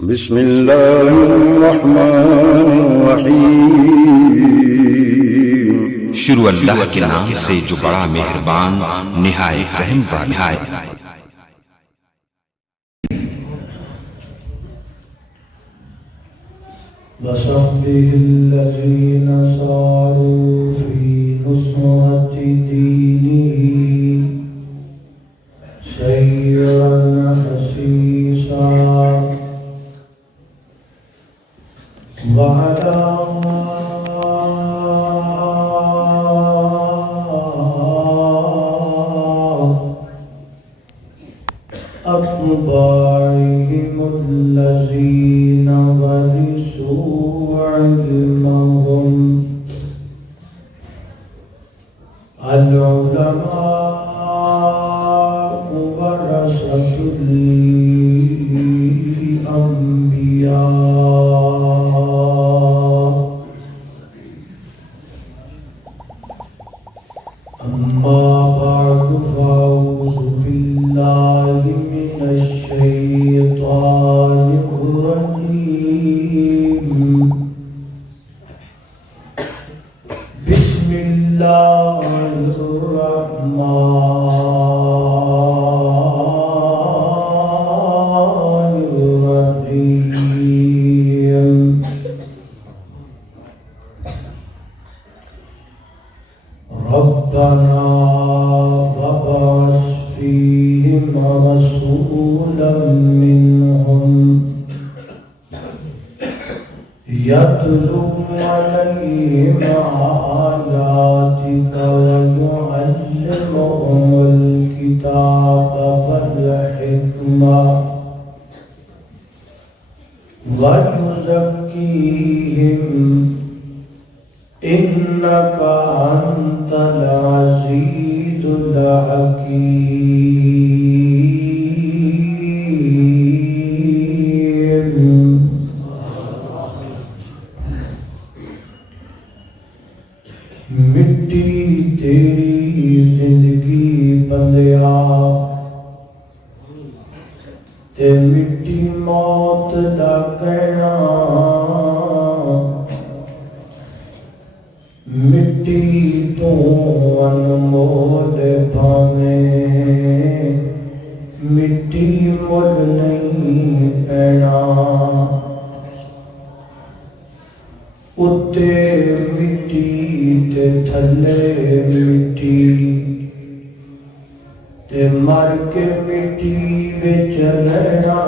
بسم اللہ الرحمن الرحیم، شروع اللہ کے نام سے جو بڑا مہربان نہایت رحم والا ہے۔ وَصَحْبِهِ الَّذِينَ سَارُوا فِي نُصْرَةِ دِينِهِ سَيْرًا حَثِيثًا وَعَلَىٰ أَتْبَاعِهِمُ الَّذِينَ وَرِثُوا عِلْمَهُمْ الْعُلَمَاءُ وَرَثَةُ الْأَنبِيَاءِ أَمَّا بَعْدُ فَأَعُوذُ بِاللَّهِ مِنَ الشَّيْطَانِ الرَّجِيمِ بسم الله الرحمن الرحيم ربنا وابعث فيهم رسولا منهم يتلو عليهم آياتك ويعلمهم الكتاب والحكمة ويزكيهم إنك أنت العزيز الحكيم مٹی تیری زندگی بندیا تے مٹی موت دا کہنا، مٹی تو انمول بھاویں مٹی مل نہیں پینا، اتے مٹی تے تھلے مٹی تے مر کے مٹی وچ رہنا،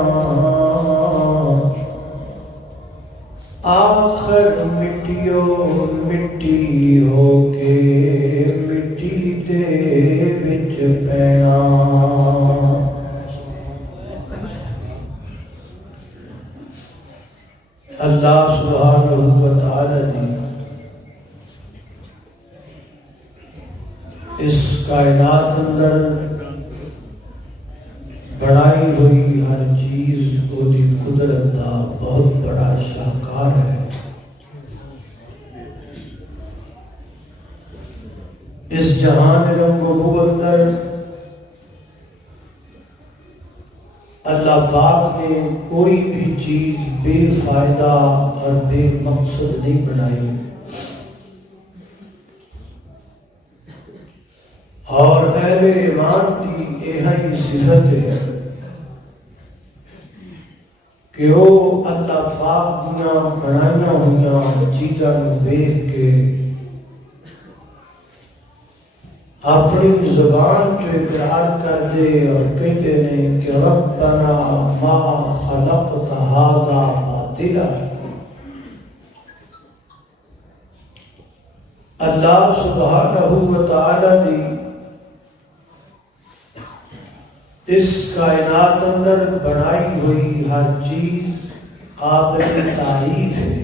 آخر مٹیو مٹی ہو کے مٹی دے وچ پینا۔ اللہ سبحانہ و تعالی دی اس کائنات اندر بڑائی ہوئی ہر چیز کو دی قدرت دا بہت بڑا شاہکار ہے۔ اس جہان رنگ و بو اندر اللہ پاک نے کوئی بھی چیز بے فائدہ اور بے مقصد نہیں بنائی، اور اہل ایمان کی یہی صفت ہے کہ وہ اللہ پاک دیاں بنائیاں ہوئیاں چیزاں ویکھ کے اپنی زبان جو اقرار کر دے اور کہتے ہیں کہ ربنا ما خلقت هذا باطلا۔ اللہ سبحانہ و تعالی دی اس کائنات اندر بنائی ہوئی ہر چیز قابل تعریف ہے۔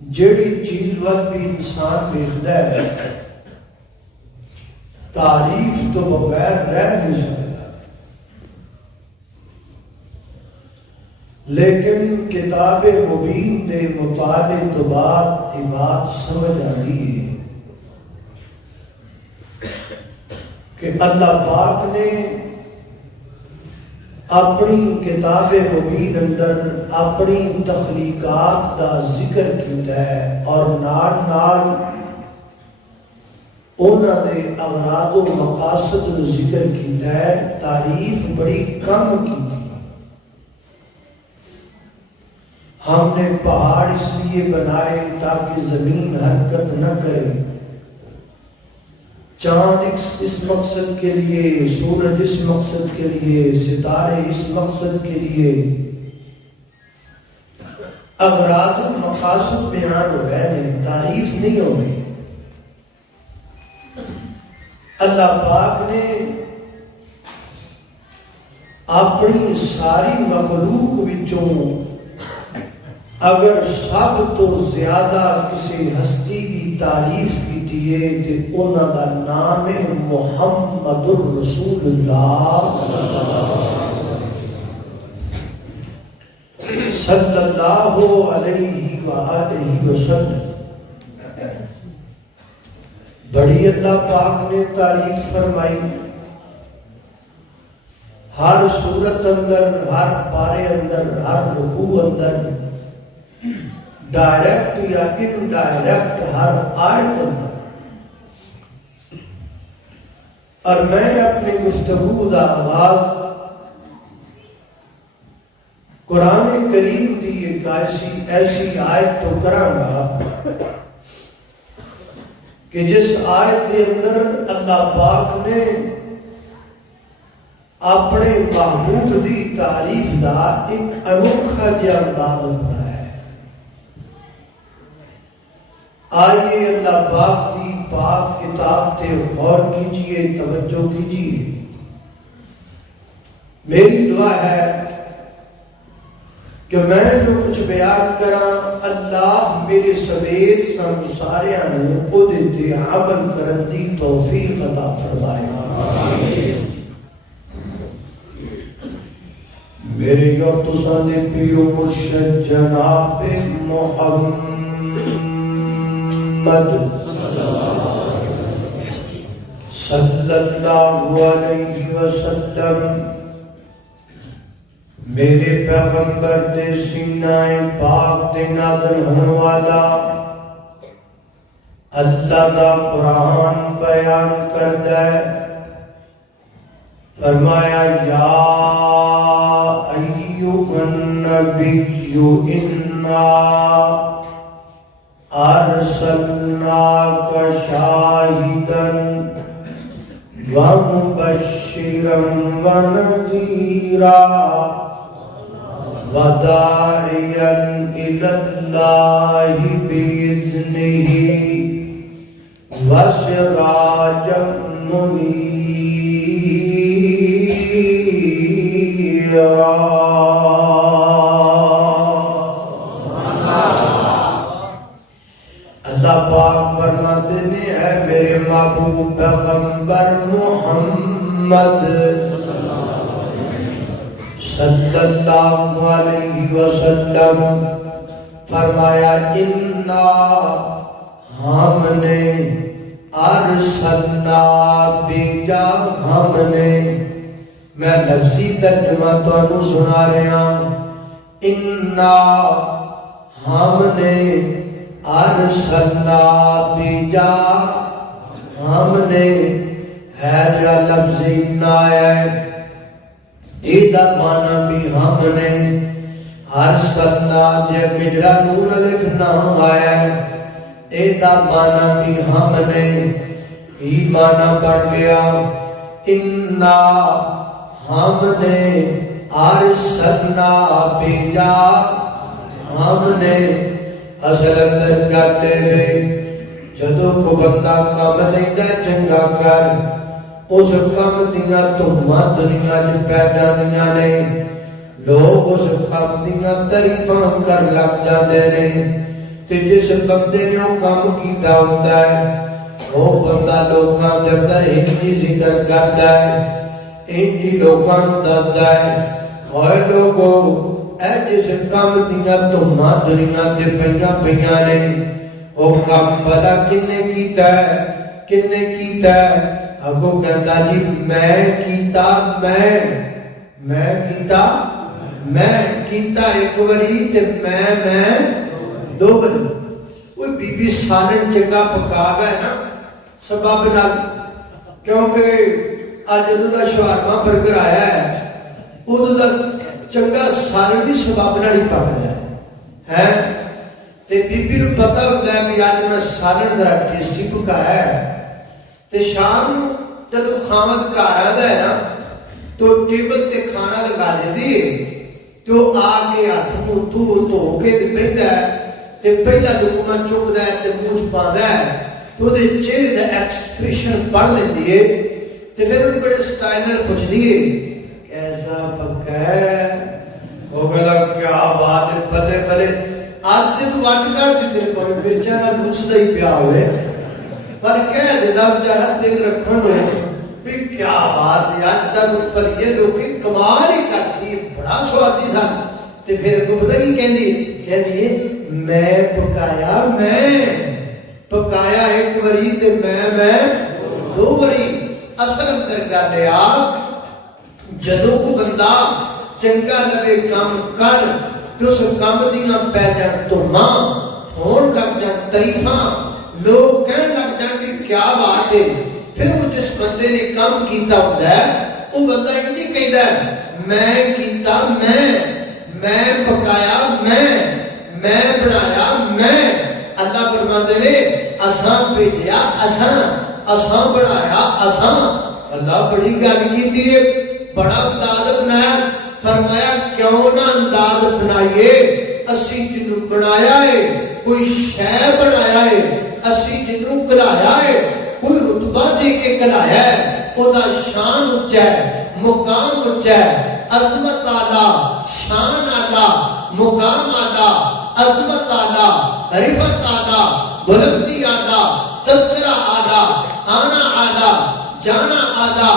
جڑی چیز وال بھی انسان ویکھدا ہے تعریف تو بغیر رہ نہیں سکتا، لیکن کتاب مبین دے مطالعے تو بعد یہ بات سمجھ آتی ہے کہ اللہ پاک نے اپنی کتاب مبین اندر اپنی تخلیقات دا ذکر کیتا ہے اور نال نال اونا دے اغراض و مقاصد دا ذکر کیتا ہے. تعریف بڑی کم کی تھی. ہم نے پہاڑ اس لیے بنائے تاکہ زمین حرکت نہ کرے، چاند اس مقصد کے لیے، سورج اس مقصد کے لیے، ستارے اس مقصد کے لیے. اغراض و مقاصد بیان ہو رہے ہیں، تعریف نہیں ہو رہی. اللہ پاک نے اپنی ساری مخلوق وچوں اگر سب تو زیادہ کسی ہستی کی تعریف کی ہے تو انہوں کا نام ہے محمد الرسول اللہ صلی اللہ علیہ وآلہ وسلم. بڑی اللہ پاک نے تعریف فرمائی. ہر صورت اندر، ہر پارے اندر، ہر رکوع اندر، ڈائریکٹ یا انڈائریکٹ ہر آیت اندر. اور میں اپنی گفتگو کا آغاز قرآن کریم کی ایک ایسی آیت تو کراں گا کہ جس آیت کے اندر اللہ پاک نے اپنے محبوب دی تعریف دا ایک انوکھا جہا انداز بنایا ہے. آئیے اللہ پاک کی پاک کتاب تے غور کیجئے، توجہ کیجئے. میری دعا ہے کہ میں جو کچھ بیان کراں اللہ میرے سمیت سان سارے او دے عمل کرن دی توفیق عطا فرمائے. آمین. میرے اور تساں دے پیو مرشد جناب محمد صلی اللہ علیہ وسلم میرے پیغمبر دے سینہ پاک دے نازل ہونے والا اللہ دا قرآن بیان کرتا ہے. فرمایا یا ایھا النبی انا ارسلناک شاہدا ومبشرا ونذیرا وداعیا الی اللہ بإذنہ وسراجا منیرا. اللہ پاک فرماتے ہیں اے میرے محبوب پیغمبر محمد صلی اللہ علیہ وسلم، فرمایا انا ہم نے ارسلنا بھیجا ہم نے. میں لفظی ترجمہ تانوں سنا رہا ہوں. انا ہم نے ارسلنا بھیجا ہم نے ہے جا لفظ انا ہے ایدہ معنی بھی ہم نے. ارسلنا جے بجڑا نون الف نام آیا ہے ایدہ معنی بھی ہم نے ہی معنی بڑھ گیا. انا ہم نے ارسلنا بھیجا ہم نے. اصل اندر کرتے ہوئے جدو کو بندہ کام دیتا ہے چنگا کر اس کام دیا تمہاں دنیا جو پیدا دیا نے لوگ اس کام دیا تعریفاں کر لگ جاتے ہیں. تے جس بندے نے وہ کام کیتا ہوتا ہے وہ بندہ لوگاں دے اندر ہندی ذکر کرتا ہے ہندی لوگاں دستا ہے اور لوگوں اے جس کام دیا تمہاں دنیا تے پہیاں نے وہ کام بلا کنے کیتا ہے. اگو کہتا جی میں کیتا میں کیتا ایک وری تے میں دو وری وہ بی بی سالن چنگا پکا گئے نا سبب نال کیونکہ آج ادھو دا شوارما برگر آیا ہے ادھو دا چنگا سالن بھی سبب نال ہی پک ہے تے بی بی نو پتہ ہوتا ہے کہ آج میں سالن ذرا ٹیسٹی پکایا ہے تے شام جب خامد گھر آتا ہے نا تو ٹیبل تے کھانا لگا دیتی ہے تو آ کے ہاتھ منہ دھو کے بیٹھتا ہے تے پہلا لقمہ چکتا ہے تے منہ چ پاندا ہے تو دے چہرے دا ایکسپریشن پڑھ لیندی ہے تے پھر ان بڑے سٹائل نال پوچھدی ہے کیسا پکا ہے ہو گیا کیا بات ہے بلے بلے آج تے تو واٹ کر دیتے کوئی مرچا نال لوسدا ہی پیا ہوئے پر کہہ دیتا بیچارہ دل رکھن بھی کیا بات ہے آج تک پر یہ لوگ کمال ہی کرتی ہے بڑا سوادی سا تے پھر کو پتہ نہیں کہندی میں پکایا ایک وری تے میں دو وری اصل اندر کر لیا جدوں کو بندہ چنگا لگے کام کر تو اس کام دیاں پہ جان تو ماں ہون لگ جان تعریفاں لوگ کہن لگ جان کہ کیا بات ہے پھر وہ جس بندے نے کام کیتا ہوتا ہے وہ بندہ انہیں کہتا ہے میں کیتا میں پکایا میں بنایا میں اللہ فرماتے نے اساں بھیجیا اساں بنایا اساں اللہ بڑی گل کیتی ہے بڑا انداز بنایا فرمایا کیوں نہ انداز بنائیے اسی جنوں بنایا ہے کوئی شے بنایا ہے اسی جنوں کلایا ہے کوئی رتبہ دے کے کلایا ہے او دا شان اونچا ہے مقام اونچا ہے عظمت اعلی شان اعلی مقام اعلی عظمت اعلی رفعت اعلی بلندی اعلی تذکرہ اعلی آنا اعلی جانا اعلی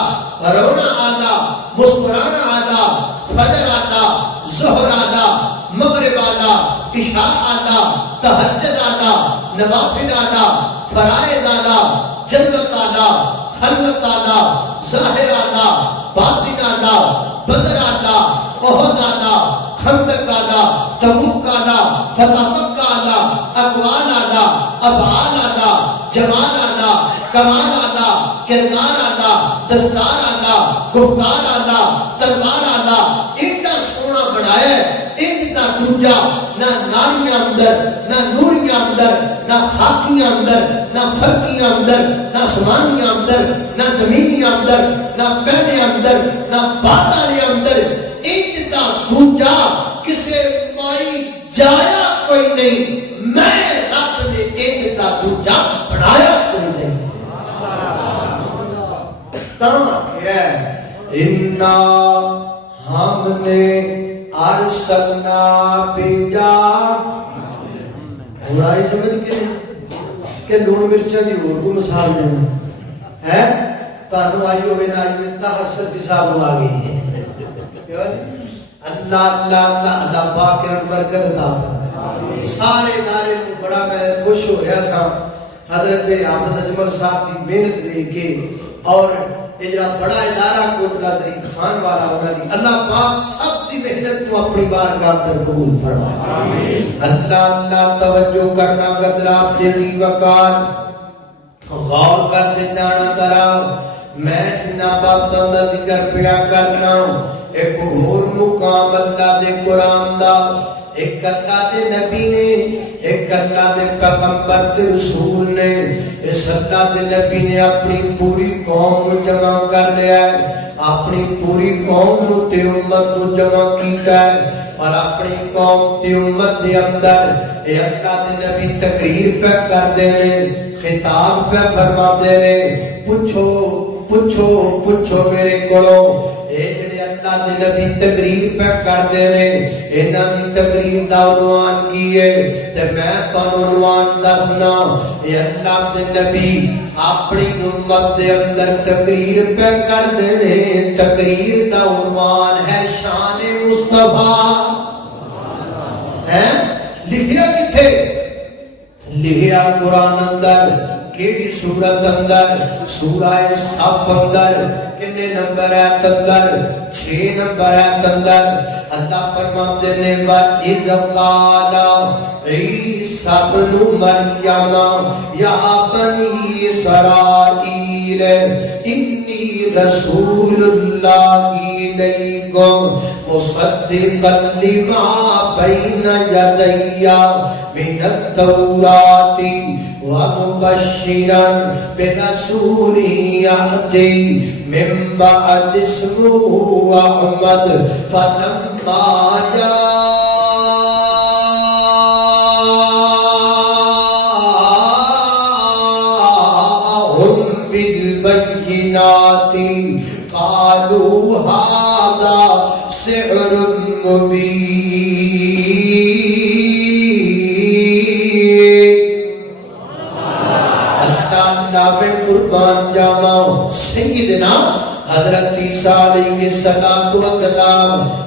رونا اعلی مسکرانا اعلی فجر اعلی ظہر اعلی مغرب اعلی عشاء اعلی تہجد اعلی نوافل اعلی فرائض اعلی جنت اعلی خلوت اعلی ظاہر اعلی باطن اعلی بدر اعلی احد اعلی خندق اعلی تبوک اعلی فتح مکہ اعلی اقوال اعلی افعال اعلی جمال اعلی کمال اعلی کردار اعلی دستار اعلی گفتار اعلی تلوار اعلی اتنا سونا بنایا ہے اتنا دوجا نہ ناریاں اندر نہ نوریاں اندر نہ خاکیاں اندر نہ فرقیاں اندر نہ سمانیاں اندر نہ زمینیاں اندر نہ پہلے اندر نہ بادلے اندر اتنا دوجا کسے مائی جایا کوئی نہیں میں رب نے اتنا دوجا بڑھایا کوئی نہیں تاں کیا ہے اِنَّا ہم نے ارسلنا بھیجا ہوں آئی سمجھ کے کہ لون مرچا دی اور کو مثال دینا ہے تانو آئی ہوئے نہ آئی ہوئے ہر سلفی صاحب آ گئی ہے اللہ اللہ اللہ اللہ پاک رن برکت عطا فرمائے سارے ادارے کو بڑا میں خوش ہو رہا سا حضرت حافظ اجمل صاحب کی محنت لے کے اور اجرا بڑا ادارہ کوٹلا طریق خان والا ہونا دی اللہ پاک سب دی محنت تو اپنی بارگاہ در قبول فرمائے اللہ اللہ توجہ کرنا قدرات دلی وقار غور کر جانا درا میں جنا باتوں دا ذکر پیا کرنا ایک اور مقام اللہ دے قرآن دا ایک اللہ دے نبی نے ایک اللہ دے پیغمبر دے رسول نے اس اللہ دے نبی نے اپنی پوری قوم جمع کر لیا ہے اپنی پوری قوم تے امت کو جمع کیتا ہے اور اپنی قوم تے امت دے اندر اے اللہ دے نبی تقریر پہ کر دینے خطاب پہ فرما دینے پوچھو میرے کڑو اے جڑے اللہ دے نبی تقریر پہ کر دینے انہاں دی تقریر دا عنوان کی ہے تے میں تانوں عنوان دسنا اے اللہ دے نبی اپنی امت دے اندر تقریر پہ کر دینے تقریر دا عنوان ہے شان مصطفیٰ ہے لکھیا کتھے لکھیا قرآن اندر کیڑی سورت اندر سورہ صف اندر کہ کنے نمبر ہے تندر 6 نمبر ہے تندر اللہ فرماتے نے وَإِذْ قَالَ عِيسَى ابْنُ مَرْيَمَ يَا بَنِي إِسْرَائِيلَ إِنِّي رَسُولُ اللَّهِ إِلَيْكُمْ مُصَدِّقًا لِمَا بَيْنَ يَدَيَّ مِنَ التَّوْرَاةِ وَمُبَشِّرًا بِرَسُولٍ يَأْتِي مِن بَعْدِي اسْمُهُ أَحْمَدُ فَلَمَّا جَاءَهُم بِالْبَيِّنَاتِ قَالُوا هَذَا سِحْرٌ مُبِينٌ میں قربان جاواں سیدنا حضرت عیسیٰ علیہ السلام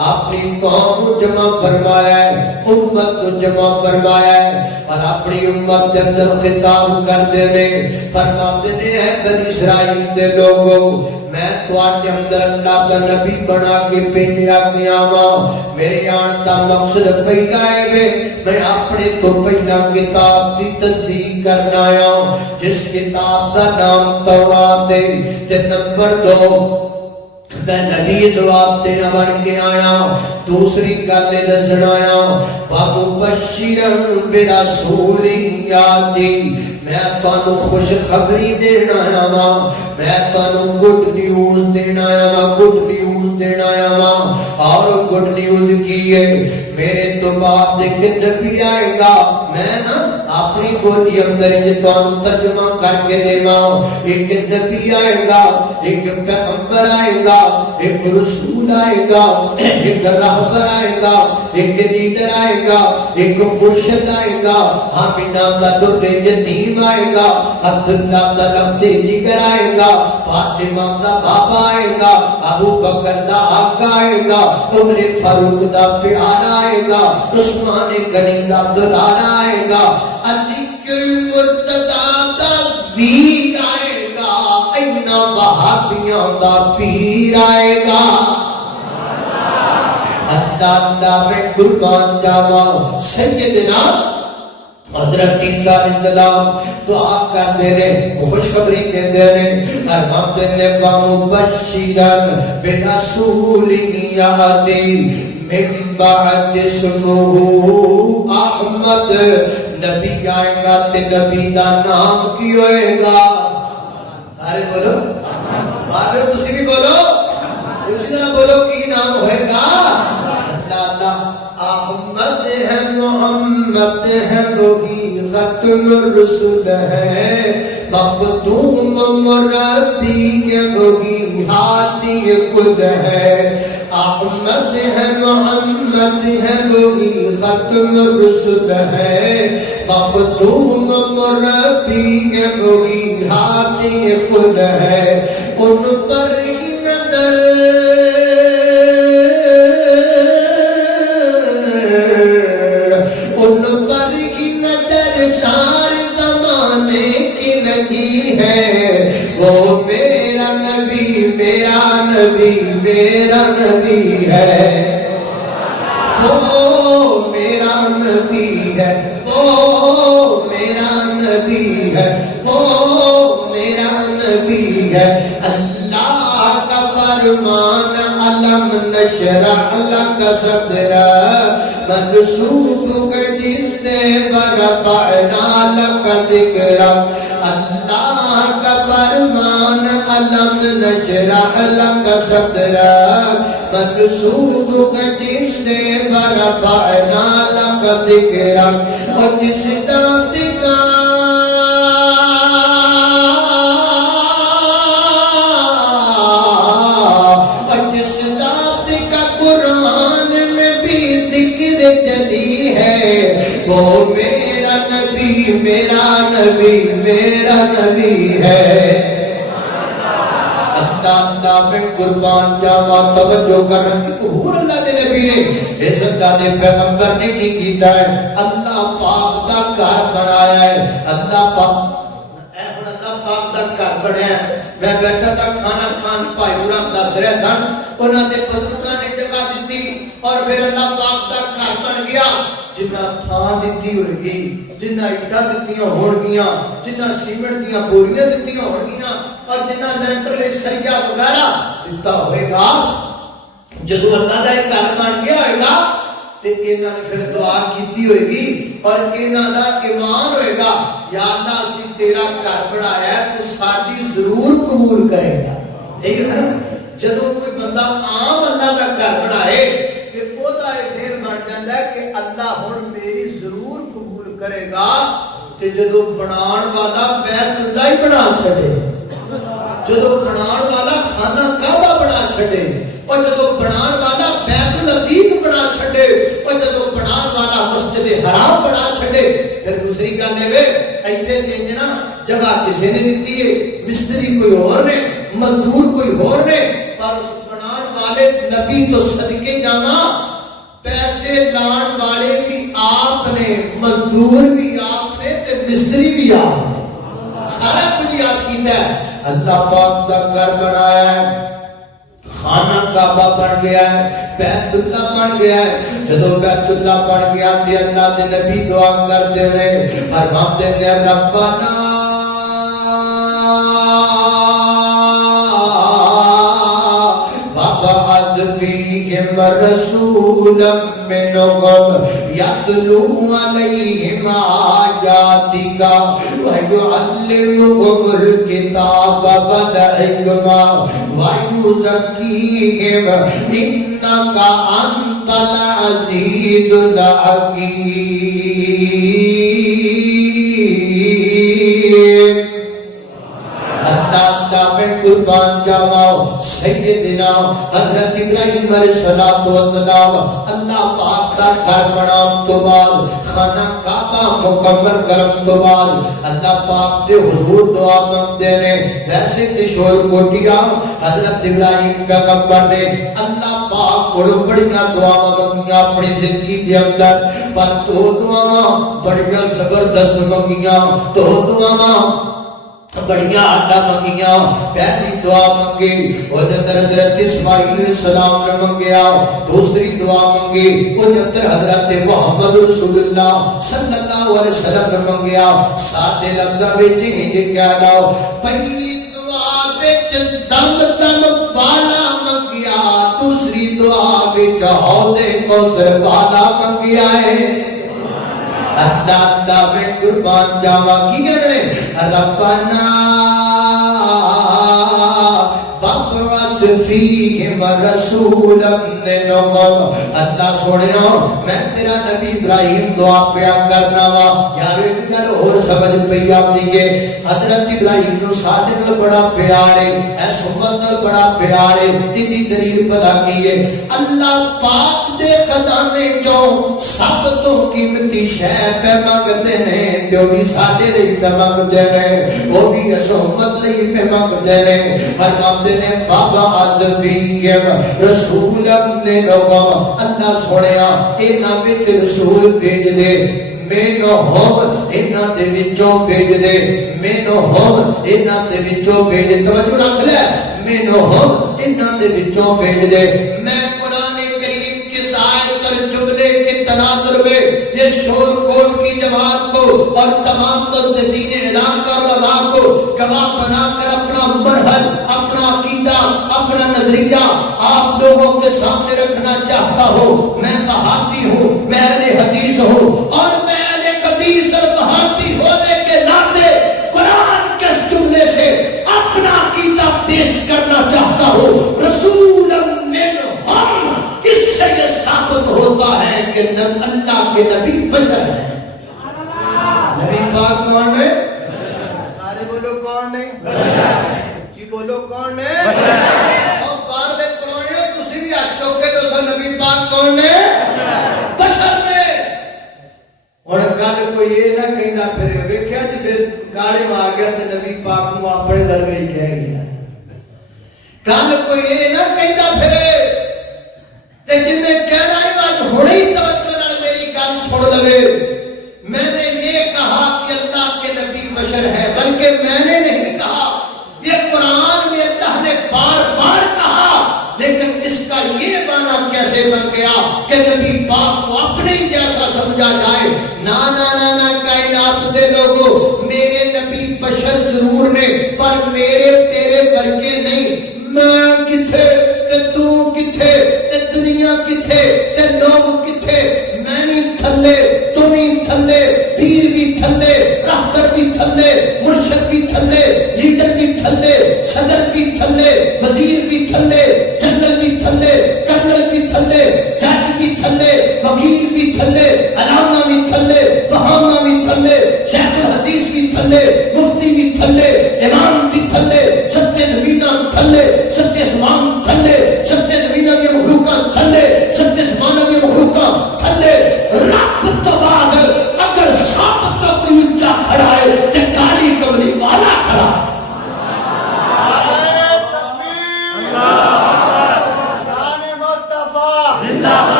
اپنی قوم جمع فرمایا ہے امت جمع فرمایا ہے اور اپنی امت کے اندر خطاب کرتے ہیں فرماتے ہیں اے بنی اسرائیل دے لوگوں میں تواڈے اندر اللہ دا نبی بنا کے بھیجا گیا ہاں میرے آن دا مقصد پہلا ہے میں اپنے تو پہلا کتاب دی تصدیق کرنا آیا جس کتاب دا نام تورات ہے تے نمبر 2 میں نبی جواب دینا بن کے آیا دوسری گل دسنا آیا وَمُبَشِّرًا بِرَسُولٍ يَأْتِي میں تانوں خوش خبری دینا آیا ہاں میں تانوں گڈ نیوز دینا آیا ہاں گڈ نیوز دینا آیا ہاں اور گڈ نیوز کی ہے میرے تو بعد ایک نبی آئے گا میں اپنی بولی اندر یہ تانوں ترجمہ کر کے دیواں ایک نبی آئے گا ایک پیغمبر آئے گا ایک رسول آئے گا ایک رہبر آئے گا ایک لیڈر آئے گا ایک مرشد آئے گا حامد نام دا در یتیم آئے گا عبداللہ دا لفظ جگر آئے گا فاطمہ دا بابا آئے گا ابو بکر دا آقا آئے گا عمر فاروق دا پیارا آئے گا عثمان غنی دا دلارا آئے گا علی المرتضی دا ویر آئے گا اینا وہابیاں دا پیر آئے گا اللہ میں قربان جاواں سیدنا حضرت عیسیٰ علیہ السلام دعا کر دے رہے خوشخبری دے دے رہے ارحم دے وَمُبَشِّرًا بِرَسُولٍ يَأْتِي مِن بَعْدِ اسْمُهُ أَحْمَدُ نبی آئے گا تے نبی دا نام کی ہوئے گا سارے بولو بولو تسی بھی بولو کچھ نہ بولو کی نام ہوئے گا اللہ احمد ہے محمد ہے وہی ختم الرسل ہے مخدوم مربی ہے وہی ہادی قد ہے احمد ہے محمد ہے وہی ختم الرسل ہے مخدوم مربی ہے وہی ہادی قد ہے ان پر ہی نظر ان پر ہی نظر سارے زمانے کی لگی ہے وہ میرا نبی میرا نبی میرا نبی ہے وہ میرا نبی ہے وہ میرا نبی ہے وہ میرا نبی ہے اللہ کا فرمان علم نشرح لک صدرک منسوخ جس سے ورفعنا لک ذکرک اللہ کا فرمان علم نشرح لک صدرک منسوخ جس سے ورفعنا لک ذکرک اور جس دانت کا وہ میرا نبی میرا نبی میرا نبی ہے اللہ میں قربان جاواں توجہ کرن کی حضور اللہ دے نبی نے اس اللہ دے پیغمبر نے کی کیتا ہے اللہ پاک دا گھر بنایا ہے اللہ پاک دا گھر بنایا ہے میں بیٹھا تھا کھانا کھان بھائی پورا دس رہے سن انہوں نے بزرگاں نے جگہ دیتی اور پھر اللہ پاک کا گھر بن گیا جنہ تھان دیتی ہوئے گی جنہ اٹا دیتیاں ہون گیاں جنہ سیمنٹ دیاں بوریاں دیتیاں ہون گیاں اور جنہ لینٹر سریا وغیرہ دیتا ہوئے گا جدو اللہ دا ایک گھر بن گیا ہوئے گا تے انہاں نے پھر دعا کیتی ہوئے گی اور انہاں دا ایمان ہوئے گا یا اللہ اسی تیرا گھر بنایا ہے تو ساڈی ضرور قبول کرے گا ٹھیک ہے نا جدو کوئی بندہ عام اللہ دا گھر بنائے کہ او دا یہ بن جاندا ہے کہ اللہ ہن میری ضرور قبول کرے گا تے جدو بنان والا بیت اللہ ہی بنا چھڑے جدو بنان والا خانہ کعبہ بنا چھڑے اور جدو بنان والا بیت العتیق بنا چھڑے اور جدو بنان والا مسجد حرام بنا چھڑے پھر دوسری گل ہے ایتھے تے نا جگہ کسی نے دتی ہے مستری کوئی اور نے مزدور کوئی اور نے پر اس بنان والے نبی تو صدقے جانا پیسے لان والے بھی آپ نے مزدور بھی آپ نے تے مستری بھی آپ نے سارا کچھ یاد کیتا ہے اللہ پاک دا گھر بنایا ہے خانہ کعبہ بن گیا ہے بیت اللہ بن گیا ہے جدو بیت اللہ بن گیا تے اللہ دے نبی دعا کرتے نے فرماتے نے ربنا وابعث فیہم رسولا منہم یتلو علیہم آیاتک ویعلمہم الکتاب والحکمہ وَيُزَكِّيهِمْ إِنَّكَ أَنْتَ الْعَزِيزُ الْحَكِيمُ اللہ میں قربان جاواں سیدنا حضرت ابراہیم علیہ السلام اللہ پاک دا گھر بنام تو بعد خانہ کعبہ مکمل کرم تو بعد اللہ پاک دے حضور دعا مانگتے نے ویسے تے شور کوٹیاں حضرت ابراہیم کا پیغمبر نے اللہ پاک کو بڑیاں دعاواں مانگیاں اپنی زندگی دے اندر پر تو دعاواں بڑیاں زبردست مانگیاں تو دعاواں بڑیاں آٹا منگیاں پہلی دعا منگی وہ جندر حضرت اسماعیل علیہ السلام نے منگیا دوسری دعا منگی وہ جندر حضرت محمد رسول اللہ صلی اللہ علیہ وسلم نے منگیا ساتھ لفظہ بیچی ہی کیا لاؤ پہلی دعا بیچ زمزم والا منگیا دوسری دعا بیچ حوض کوثر والا منگیا ہے اللہ میں قربان جاواں کی کہہ رہے ربنا وابعث فیہم رسولا منہم اللہ سوڑیا میں تیرا نبی ابراہیم دعا پیا کرنا وا یار ایک گل اور سمجھ پئی آندی ہے حضرت ابراہیم نو ساڈے نال بڑا پیار ہے اس امت نال بڑا پیار ہے دی دلیل پتا کی ہے اللہ پاک دے خزانے چوں سب تو قیمتی شے پہ منگتے ہیں جو بھی ساڈے لئی پہ منگتے ہیں وہ بھی اس امت لئی پہ منگتے ہیں ہر مانگتے ہیں بابا فیہم رسولا منہم اللہ سوڑیا انہاں وچ رسول بھیج دے منہم انہاں دے وچوں بھیج دے منہم انہاں دے وچوں بھیج دے توجہ رکھ لے منہم انہاں دے وچوں بھیج دے میں قرآن کریم کے آیت اور جملے کے تناظر میں یہ شور کوٹ کی جماعت کو اور تمام مجددین اعلان کا علماء کو گواہ بنا کر اپنا مرحل اپنا عقیدہ اپنا نظریہ آپ لوگوں کے سامنے رکھنا چاہتا ہوں میں وہابی ہوں میں اہل حدیث ہوں اور میں اہل حدیث اور وہابی ہونے کے ناطے قرآن کے جملے سے اپنا عقیدہ پیش کرنا چاہتا ہوں رسول منہم اس سے یہ ثابت ہوتا ہے کہ اللہ کے نبی بشر ہے نبی پاک کون ہے سارے بولو کون ہے جی بولو کون ہے اور بار میں کون ہے تسی بھی ہاتھ چوک کے تو نبی پاک کون ہے بشر نے اور کل کوئی یہ نہ کہنا پھر ویکھیا جی پھر گاڑی میں آ گیا تو نبی پاک کو اپنے در گئی کہہ گیا کل کوئی یہ نہ کہنا پھر تے جن نے کہہ رہا ہے آج ہونے ہی توجہ نال میری گل سن لوے میں نے یہ کہا کہ اللہ کے نبی بشر ہے بلکہ میں نے نہیں کہا یہ قرآن ایسے بن گیا کہ نبی پاک کو اپنے ہی جیسا سمجھا جائے. نا نا نا نا کائنات دے لوگو، میرے نبی بشر ضرور نے پر میرے تیرے ورگے نہیں. میں کتھے تے تو کتھے تے دنیا کتھے تے لوگ کتھے، میں نہیں تھلے تو نہیں تھلے، پیر بھی تھلے، راہبر بھی تھلے، مرشد بھی تھلے، لیڈر بھی تھلے، صدر بھی تھلے، وزیر بھی تھلے، جنرل بھی تھلے، کرنل بھی تھلے، جج بھی تھلے، وکیل بھی تھلے، علامہ بھی تھلے، فہامہ بھی تھلے، شیخ الحدیث بھی تھلے، مفتی بھی تھلے، امام بھی تھلے، سچے نبینا تھلے، سچے سمان تھلے، سچے نبینا کے مخلوقہ تھلے، سچے سمانہ کے مخلوقہ تھلے. رب تو بعد اگر سب تو کوئی اونچا کھڑا ہے تے کالی کملی والا کھڑا.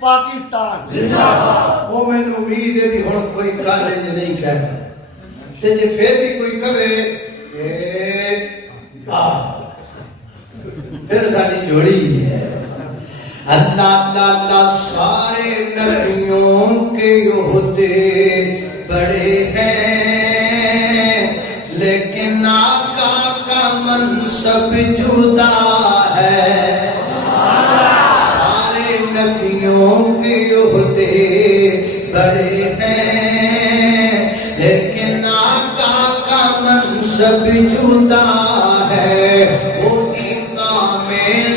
پاکستان وہ میں امید ہے بھی ہوں کوئی کالج نہیں کہنا تے جے پھر بھی کوئی کہے پھر ساری جوڑی ہے. اللہ اللہ اللہ سارے نبیوں کے عہدے بڑے ہیں لیکن آقا کا منصب جدا ہے. نبیوں کے عہدے بڑے ہیں لیکن آقا کا منصب جدا ہے. وہ امام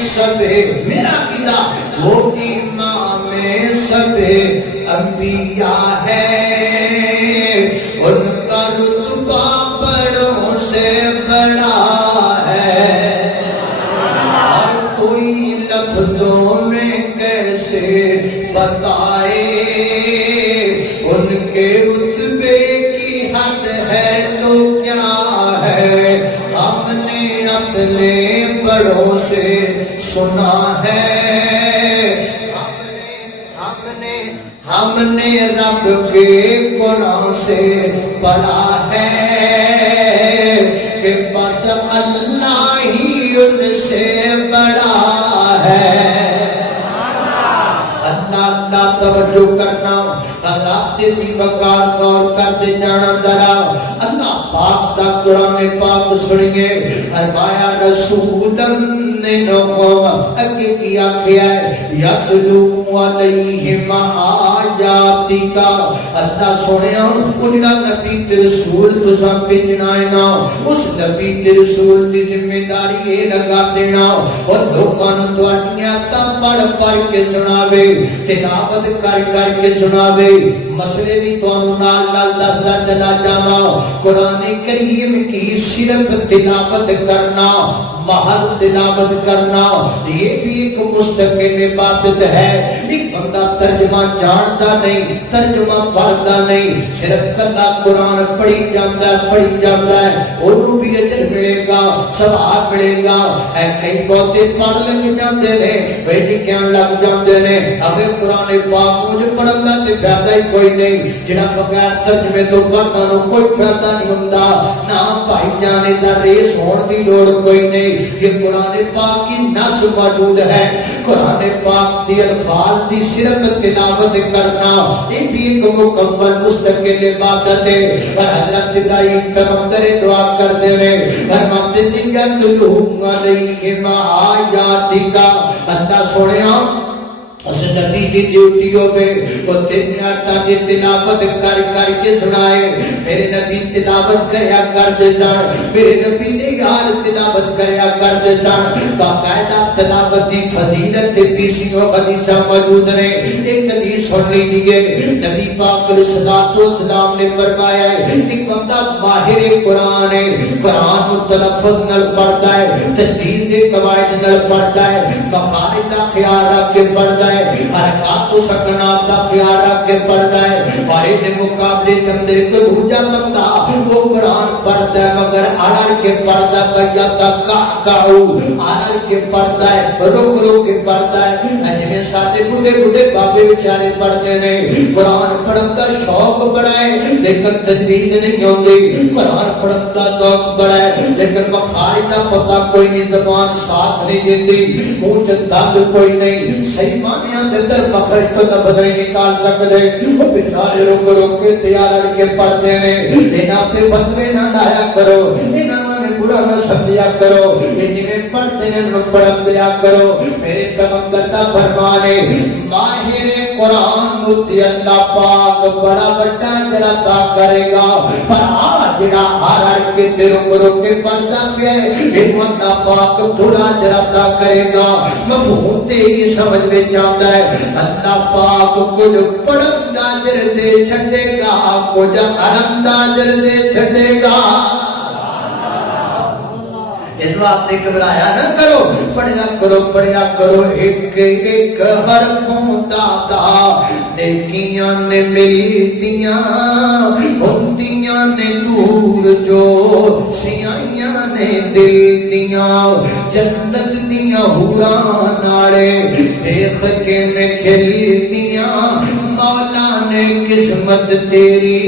سب میرا عقیدہ وہ امام سب انبیاء ہے. ان کا رتبہ بڑوں سے بڑا ہے اور کوئی لفظوں میں بتائے ان کے رتبے کی حد ہے تو کیا ہے. ہم نے اپنے بڑوں سے سنا ہے، ہم نے رب کے قرآن سے پڑھا ہے کہ بس اللہ ہی ان سے بڑا ہے. اللہ توجہ کرنا، اللہ تیری وقار غور کرتے جانا درا. اللہ پاک دا قرآن پاک سنیے. فرمایا رسولاً منہم اگے کیا کیا ہے یتلو علیہم آیاتک. اللہ سنیا انہاں نبی تے رسول تساں بھیجنا ہے نا، اس نبی تے رسول دی ذمہ داری یہ لگا دینا اور لوکاں نوں تہاڈیاں تا پڑھ پڑھ کے سناوے، تلاوت کر کر کے سناوے. مسئلے بھی تانوں نال نال دسدا چلا جاواں. قرآن کریم کی صرف تلاوت کرنا، محل تلاوت کرنا یہ بھی ایک مستقل عبادت ہے. ایک بندہ ترجمہ جانتا نہیں، ترجمہ پڑھتا نہیں، صرف کلا قرآن پڑھی جاتا ہے انہوں بھی اجر ملے گا، ثواب ملے گا. کئی بہتے پڑھ لگ جاتے ہیں ویدی کہن لگ جاتے ہیں اگر قرآن پاک مجھے پڑھنا تے فائدہ ہی کوئی نہیں. جنہاں بغیر ترجمے تو پڑھنا نو کوئی فائدہ نہیں ہوتا. نہ بھائی جانے دا ریس ہون دی لوڑ کوئی نہیں. یہ قرآن پاک کی نص موجود ہے. قرآن پاک دی الفاظ دی صرف تلاوت کرنا یہ بھی ایک مکمل مستقل عبادت ہے. اور حضرت ابراہیم پیغمبر دعا کرتے ہیں فرماتے ہیں یتلو علیہم آیاتک. اللہ سنیا اس نبی دی ڈیوٹی ہوئے وہ تین آتا دی تلاوت کر کر کے سنائے. میرے نبی تلاوت کریا کر دیتا، میرے نبی نے یار تلاوت کریا کر دیتا. باقاعدہ تلاوت دی فضیلت دی پیسیوں حدیثہ موجود نے. ایک حدیث سن لیجیے نبی پاک علیہ السلام نے فرمایا ہے ایک بندہ ماہر قرآن ہے، قرآن تلفظ نل پڑھتا ہے، تجوید کے قواعد نل پڑھتا ہے، مخارج کا خیال رکھ کے پڑھتا ہے، حرکات و سکنات کا خیال رکھ کے پڑھتا ہے. اور ان مقابلے کے اندر ایک دوسرا بندہ وہ قرآن پڑھتا ہے مگر اڑ کے پڑھتا آرڑ کے پڑھتا ہے, رک رک کے پڑھتا ہے. جویں ساڈے بڈھے بڈھے بابے بیچارے پڑھتے نے, قرآن پڑھن دا شوق بڑا ہے لیکن تجوید نہیں آتی. قرآن پڑھن دا ذوق بڑا ہے لیکن مخارج دا پتہ کوئی نہیں, زبان ساتھ نہیں دیتی, منہ چ دند کوئی نہیں, صحیح معنیاں دے اندر مخرج تو لفظ نہیں نکال سکتے. وہ بیچارے رک رک کے تیار اڑ کے پڑھتے نے. انہاں تے فتوی نہ ڈایا کرو, انہاں میں برا نہ سمجھیا کرو, یہ جویں پڑھتے نے انہوں پڑھن دیا کرو. میرے پیغمبر دا فرمان ہے, ماہر قرآن نو تے اللہ پاک بڑا بڑا اجر عطا کرے گا, پر آ جڑا ہر اڑ کے تے رک رک کے پڑھدا پیا ہے اینوں اللہ پاک تھوڑا اجر عطا کرے گا. مفہوم تے ہی سمجھ وچ آندا ہے, اللہ پاک کچھ پڑھن دا اجر دے چھڈے گا, کچھ علم دا اجر دے چھڈے گا. اس واسطے گھبرایا نہ کرو, پڑھیا کرو ایک ایک حرفوں داتا. نیکیاں نے ملدیاں ہوندیاں نے دور, جو سیائیاں نے دل دیاں جنت دیاں حوراں نالے دیکھ کے میں کھلدیاں. مولا نے قسمت تیری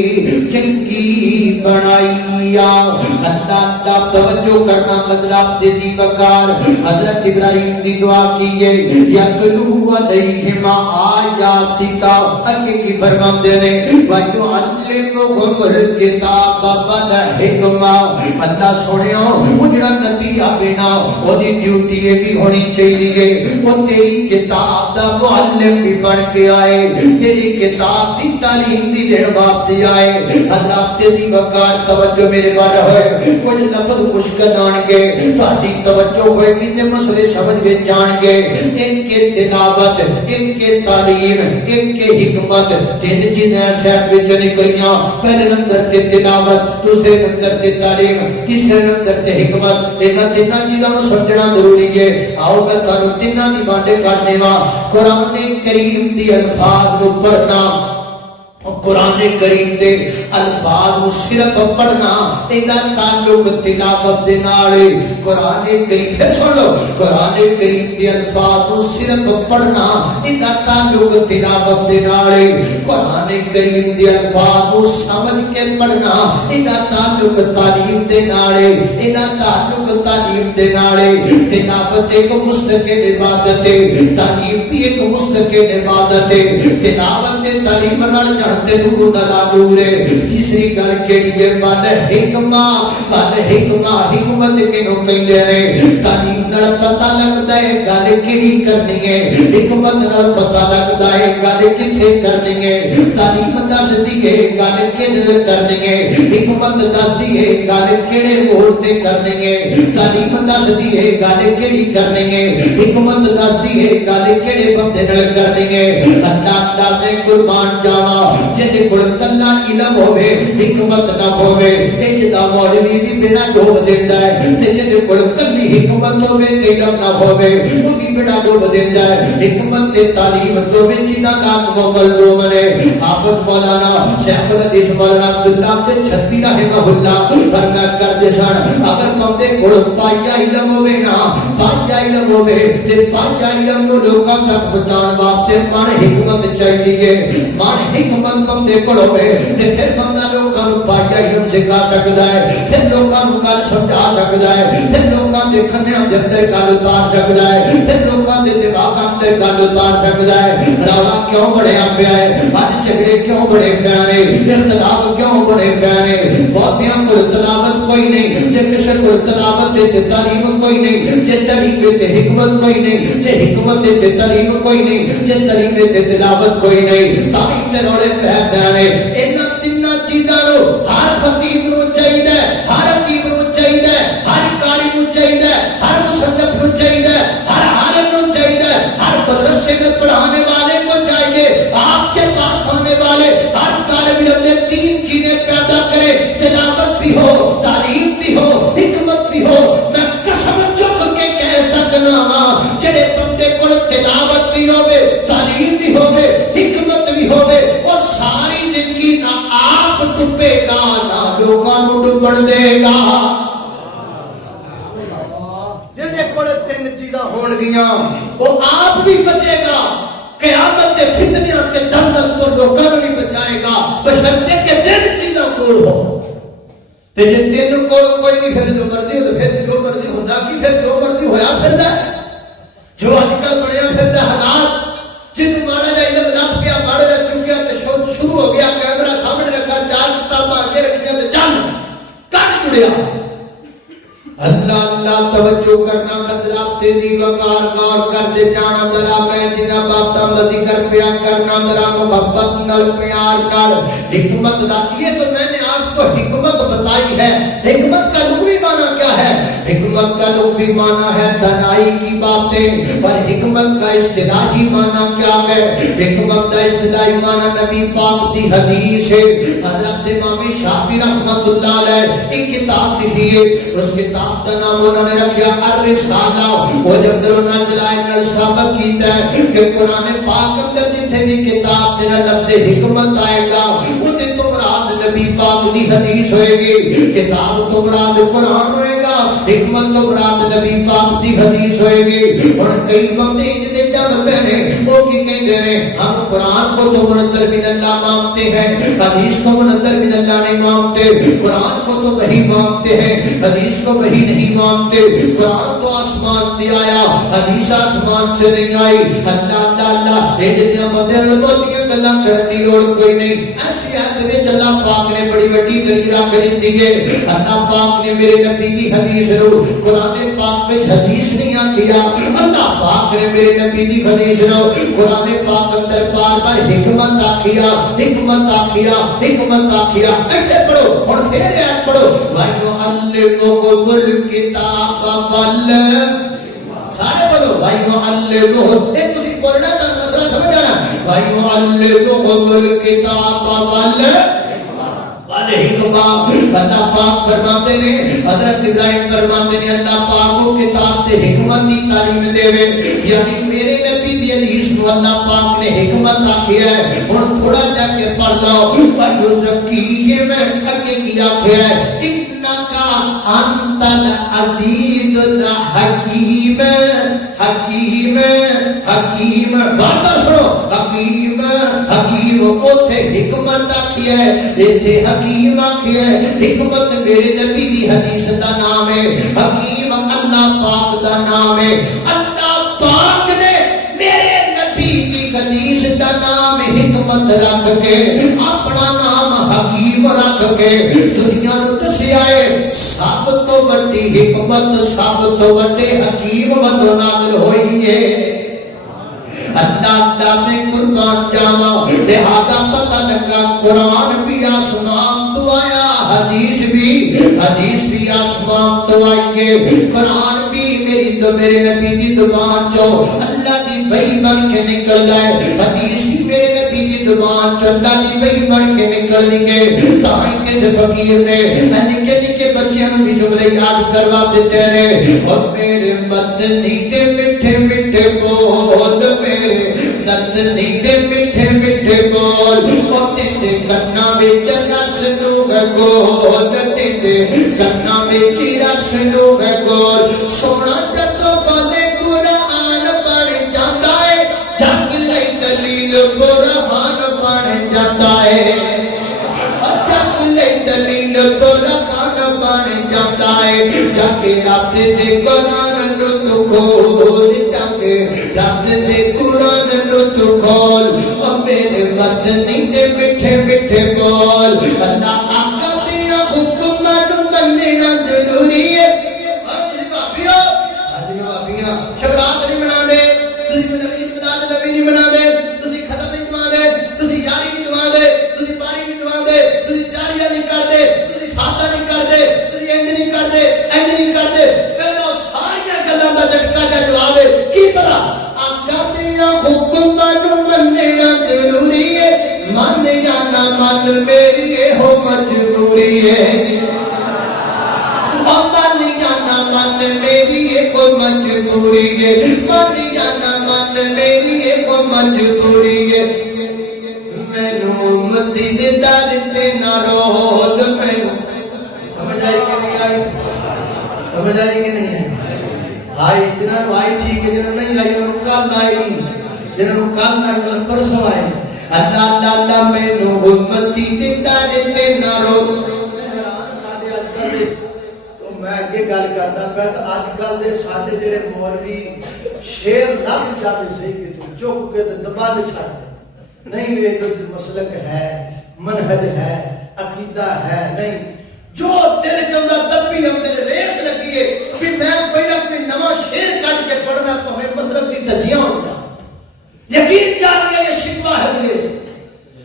چنگی بنائی. اللہ دا توجہ کرنا حضرات جی وقار. حضرت ابراہیم دی دعا کیے, یتلو علیہم آیاتک, اگے کی فرماتے نے وَيُعَلِّمُهُمُ الْكِتَابَ وَالْحِکْمَةَ. اللہ سنیو, وہ جڑا نبی آوے نا وہ دی ڈیوٹی یہ بھی ہونی چاہیے, وہ تیری کتاب دا معلم بھی بن کے آئے, تیری کتاب دی تعلیم دی دین واسطے آئے. حضرات دی وقار توجہ میرے بار ہوئے, کچھ لفظ مشکل آن گے, تہاڈی توجہ ہوئے گی تے مسئلے سمجھ وچ جان گے. ان کے تلاوت, ان کے تعلیم, ان کے حکمت, تین چیزیں شاید وچ نکلیاں. پہلے نمبر تے تلاوت, دوسرے نمبر تے تعلیم, تیسرے نمبر تے حکمت. انہاں تیناں چیزاں نوں سمجھنا ضروری ہے. آؤ میں تانوں تیناں دی باتیں کر دیواں. قرآن کریم دی الفاظ نوں پڑھنا, قرآن کریم دے الفاظ کو صرف پڑھنا, ایدہ تعلق تلاوت دے نالے. قرآن کریم پھر سن لو, قرآن کریم دے الفاظ کو صرف پڑھنا, ایدہ تعلق تلاوت دے نالے. قرآن کریم دے الفاظ کو سمجھ کے پڑھنا, ایدہ تعلق تعلیم دے نالے, ایدہ تعلق تعلیم دے نالے. تلاوت ایک مستقل عبادت ہے, تعلیم بھی ایک مستقل عبادت ہے. تلاوت تعلیم نال جانتے نور دا نور ہے. تیسری گل کیڑی ہے, من حکمہ. من حکمہ, حکمت کینوں کہندے نے, تعلیم نال پتہ لگدا ہے گل کیڑی کرنی ہے, حکمت نال پتہ لگدا ہے گل کتھے کرنی ہے. تعلیم دسدی ہے گل کدھر کرنی ہے, حکمت دسدی ہے گل کیڑے موڑ تے کرنی ہے. تعلیم دسدی ہے گل کیڑی کرنی ہے, حکمت دسدی ہے گل کیڑے بندے نال کرنی ہے. اللہ دا تے قربان جاواں, جے کول کلا علم ہوے حکمت نہ ہوے, اج دا مولوی بھی بیڑا ڈوب دیندا ہے, تے جے کول کلی حکمت ہوے تے علم نہ ہوے او بھی بیڑا ڈوب دیندا ہے. حکمت تے تعلیم دو وچ دا نام مظلوم نے. حافظ مولانا شیخ الحدیث مولانا عبداللہ تے چھتری رحمہ اللہ فرمایا کردے سن, اگر بندے کول پایا علم ہوے نا, پایا علم ہوے تے پایا علم نو لوکاں تک پہنچان واسطے من حکمت چاہیے. من حکمت بندے کول ہوے تے پھر بندہ لوکاں نوں پایا علم سکھا سکدا ہے, پھر لوکاں نوں گل سمجھا سکدا ہے, پھر لوکاں دے کھنیاں دے اندر گل اتار سکدا ہے, پھر لوکاں دے دماغاں اندر گل اتار سکدا ہے. راوا کیوں بڑھیا پیا ہے, اج جھگڑے کیوں بڑے پیا نے, اختلاف کیوں بڑے پیا نے. بہتیاں کول تلاوت کوئی نہیں, جے کسے کول تلاوت تے تعلیم کوئی نہیں, جے تعلیم تے حکمت کوئی نہیں, جے حکمت تے تعلیم کوئی نہیں, جے تعلیم تے تلاوت کوئی نہیں, تاں تے رولے پے نے. انہاں تیناں چیزاں نو ہر خطیب نو چاہیے, ہر خطیب نو چاہیے, ہر قاری نو چاہیے, ہر مصنف نو چاہیے, ہر عالم نو چاہیے, ہر مدرسے میں پڑھانے والے کو چاہیے, آپ کے پاس آنے والے ہر طالب علم نے تین چیزیں پیدا کرے, تلاوت بھی ہو, تعلیم بھی ہو, حکمت بھی ہو. میں قسم چک کے کہہ سکنا وا, جڑے بندے کول تلاوت بھی ہوے, تعلیم بھی ہوے, حکمت بھی ہوے, وہ ساری زندگی نہ آپ ڈوبے گا نہ لوگاں نوں ڈوبن دے گا. ہون گیاں وہ آپ بھی بچے گا قیامت کے فتنیاں تے دلدل تو لوکاں نوں بھی بچائے گا بشرطے کہ دن چیزاں کول ہو تے جے دن کول کوئی نہیں پھر جو مرضی ہو پھر جو مرضی ہوندا کی پھر جو مرضی ہویا پھردا ہے جو اج کل بنیا پھردا حالات جن ماڑا جا علم لب گیا ماڑا جا چکیا تے شروع ہو گیا کیمرہ سامنے رکھا چار کتاباں اگے رکھیاں تے چل کٹ جڑیا اللہ اللہ توجہ کرنا حضرات تیزی وقار غور کر دے جانا ذرا میں جنہ باپ دا ذکر پیا کرنا ذرا محبت نال پیار کر حکمت دا یہ تو میں نے آپ کو حکمت بتائی ہے حکمت کا لغوی معنی کیا ہے حکمت کا لغوی معنی ہے دانائی کی باتیں اور حکمت کا اصطلاحی معنی کیا ہے حکمت کا اصطلاحی معنی نبی پاک دی حدیث ہے حضرت امام شافعی رحمۃ اللہ علیہ ایک کتاب لکھی ہے اس کتاب کا نام انہوں نے رکھا الرسالہ وہ جب درونا جلائے نر ثابت کیتا ہے کہ قرآن پاک اندر جتھے بھی کتاب دینا لفظ حکمت آئے گا وہ دن تو مراد نبی پاک دی حدیث ہوئے گی کتاب تو مراد قرآن ہوئے گا حکمت تو مراد نبی پاک دی حدیث ہوئے گی اور کئی بندے جنے جب پہنے وہ کی کہتے ہیں ہم قرآن کو تو منزل من اللہ مانتے ہیں حدیث کو منزل من اللہ نہیں مانتے قرآن کو تو وحی مانتے ہیں حدیث کو وحی نہیں مانتے قرآن تو آسمان سے آیا حدیث آسمان سے نہیں آئی اللہ اللہ اللہ اے جتنا مدر بہتیاں گلاں کرنی لوڑ کوئی نہیں ایسی آیت میں اللہ پاک نے بڑی بڑی دلیل کر دی ہے اللہ پاک نے میرے نبی کی حدیث رو قرآن پاک میں حدیث نہیں کیا اللہ پاک نے میرے نبی کی حدیث رو قرآن پاک اندر بار بار حکمت آکھیا حکمت آکھیا حکمت آکھیا ایسے پڑھو اور پھر آیت پڑھو وَيُعَلِّمُكُمُ الْكِتَابَ وَالْحِکْمَةَ سارے بولو وَيُعَلِّمُكُمُ ایک تسی بولنا ہے مسئلہ سمجھ آنا وَيُعَلِّمُكُمُ الْكِتَابَ وَالْحِکْمَةَ اللہ پاک فرماتے ہیں حضرت ابراہیم فرماتے ہیں اللہ پاک کو کتاب تے حکمت کی تعلیم دے وے یعنی میرے نبی دی حدیث نو اللہ پاک نے حکمت آکھیا ہے اور تھوڑا جا کے پڑھ لو پر زکی میں اگے کیا ہے انکا انت العزیز الحکیم حکیم حکیم بات سنو حکیم حکیم اوتھے حکمت آکھیا ہے ایتھے حکیم آکھیا ہے حکمت میرے نبی دی حدیث دا نام ہے حکیم اللہ پاک دا نام ہے اللہ پاک نے میرے نبی دی حدیث دا نام حکمت رکھ کے اپنا نام حکیم رکھ کے دنیا نو دسیا ہے سب تو بڑی حکمت سب تو بڑے حکیم بندوں نازل ہوئی ہے اللہ اللہ میں قربان جاوا لہذا پتہ لگا قرآن بھی آسمان تو آیا حدیث بھی آسمان تو آئی ہے قرآن بھی میری تو میرے نبی کی زبان چو اللہ دی وحی بن کے نکل جائے حدیث بھی میرے نبی کی زبان چو اللہ دی وحی بن کے نکل نکے تاہی کسی فقیر نے نکے نکے بچیاں بھی جملے یاد کروا دیتے ہیں اور میرے مدنی کے مٹھے مٹھے بول میرے نندنی کے مٹھے مٹھے بول اور تیتے کرنا بچ رس لو گول تیتے کرنا بچ رس لو گول سونا جتو بلے قرآن پڑھ جاتا ہے جگ لئی دلیل قرآن پڑھ جاتا ہے جگ لئی دلیل قرآن پڑھ جاتا ہے جاکے رب دے قرآن نو تو کھول جاکے رب دے قرآن نو تو کھول اور میرے مدنی دے مٹھے مٹھے بول اللہ آقا دیا حکم نو مننا ضروری ہے شبرات نہیں منا دے تسی نبی نہیں منا دے تسی ختم نہیں دعا دے تسی یاری نہیں دعا دے تسی پاری نہیں دعا دے تسی جاریہ نہیں کر دے تسی ساتھا نہیں کر دے تسی انج نہیں کر دے انج نہیں کر دے کہنا ساری گلاں دا جھٹکا کا جواب ہے کی طرح آقا دیا حکم نو مننا ضروری ہے من یا نہ من میری ہو مجبوری ہے من جانا من میری ایک مجبوری ہے من جانا من میری ایک مجبوری ہے مینوں امتی دے در تے نہ رول مینوں سمجھ آئی کہ نہیں آئی سمجھ آئی کہ نہیں آئی جنہوں آئی ٹھیک ہے، جنہوں نہیں آئی انہوں کل آئی نہیں، جنہوں کل آئی انہوں پرسوں آئی. اللہ اللہ اللہ میں نو امتی دیتا دیتے نہ رو. میں اگے گل کرتا پیا تو اج کل دے ساڈے جڑے مولوی شیر لب جاتے صحیح کہ تو چک کے تے دبا دے چھڈ دے نہیں. یہ کوئی مسلک ہے، منہج ہے، عقیدہ ہے نہیں. جو دل چاہتا دبی ہم تیرے ریس لگیے کہ میں پہلا کوئی نواں شیر کٹ کے پڑھنا پوے مسلک کی تجزیہ ہوتا. یقین جان گیا یہ شکوہ ہے مجھے.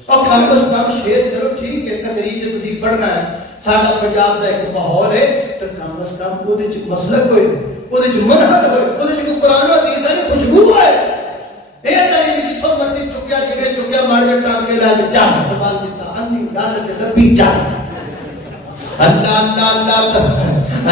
اور کم از کم شیر چلو ٹھیک ہے تقریر جو تسی پڑھنا ہے ساڈا پنجاب دا ایک ماحول ہے تو کم از کم وہ مسلک ہوئے، وہ منہج ہوئے، وہ کوئی قرآن و حدیث کی خوشبو ہے. یہ تری بھی جتھوں مرضی چکیا جگہ چکیا مار کے ٹانکے لا کے چاہ دبال دیتا انی ڈال تے دبی چاہ. اللہ اللہ اللہ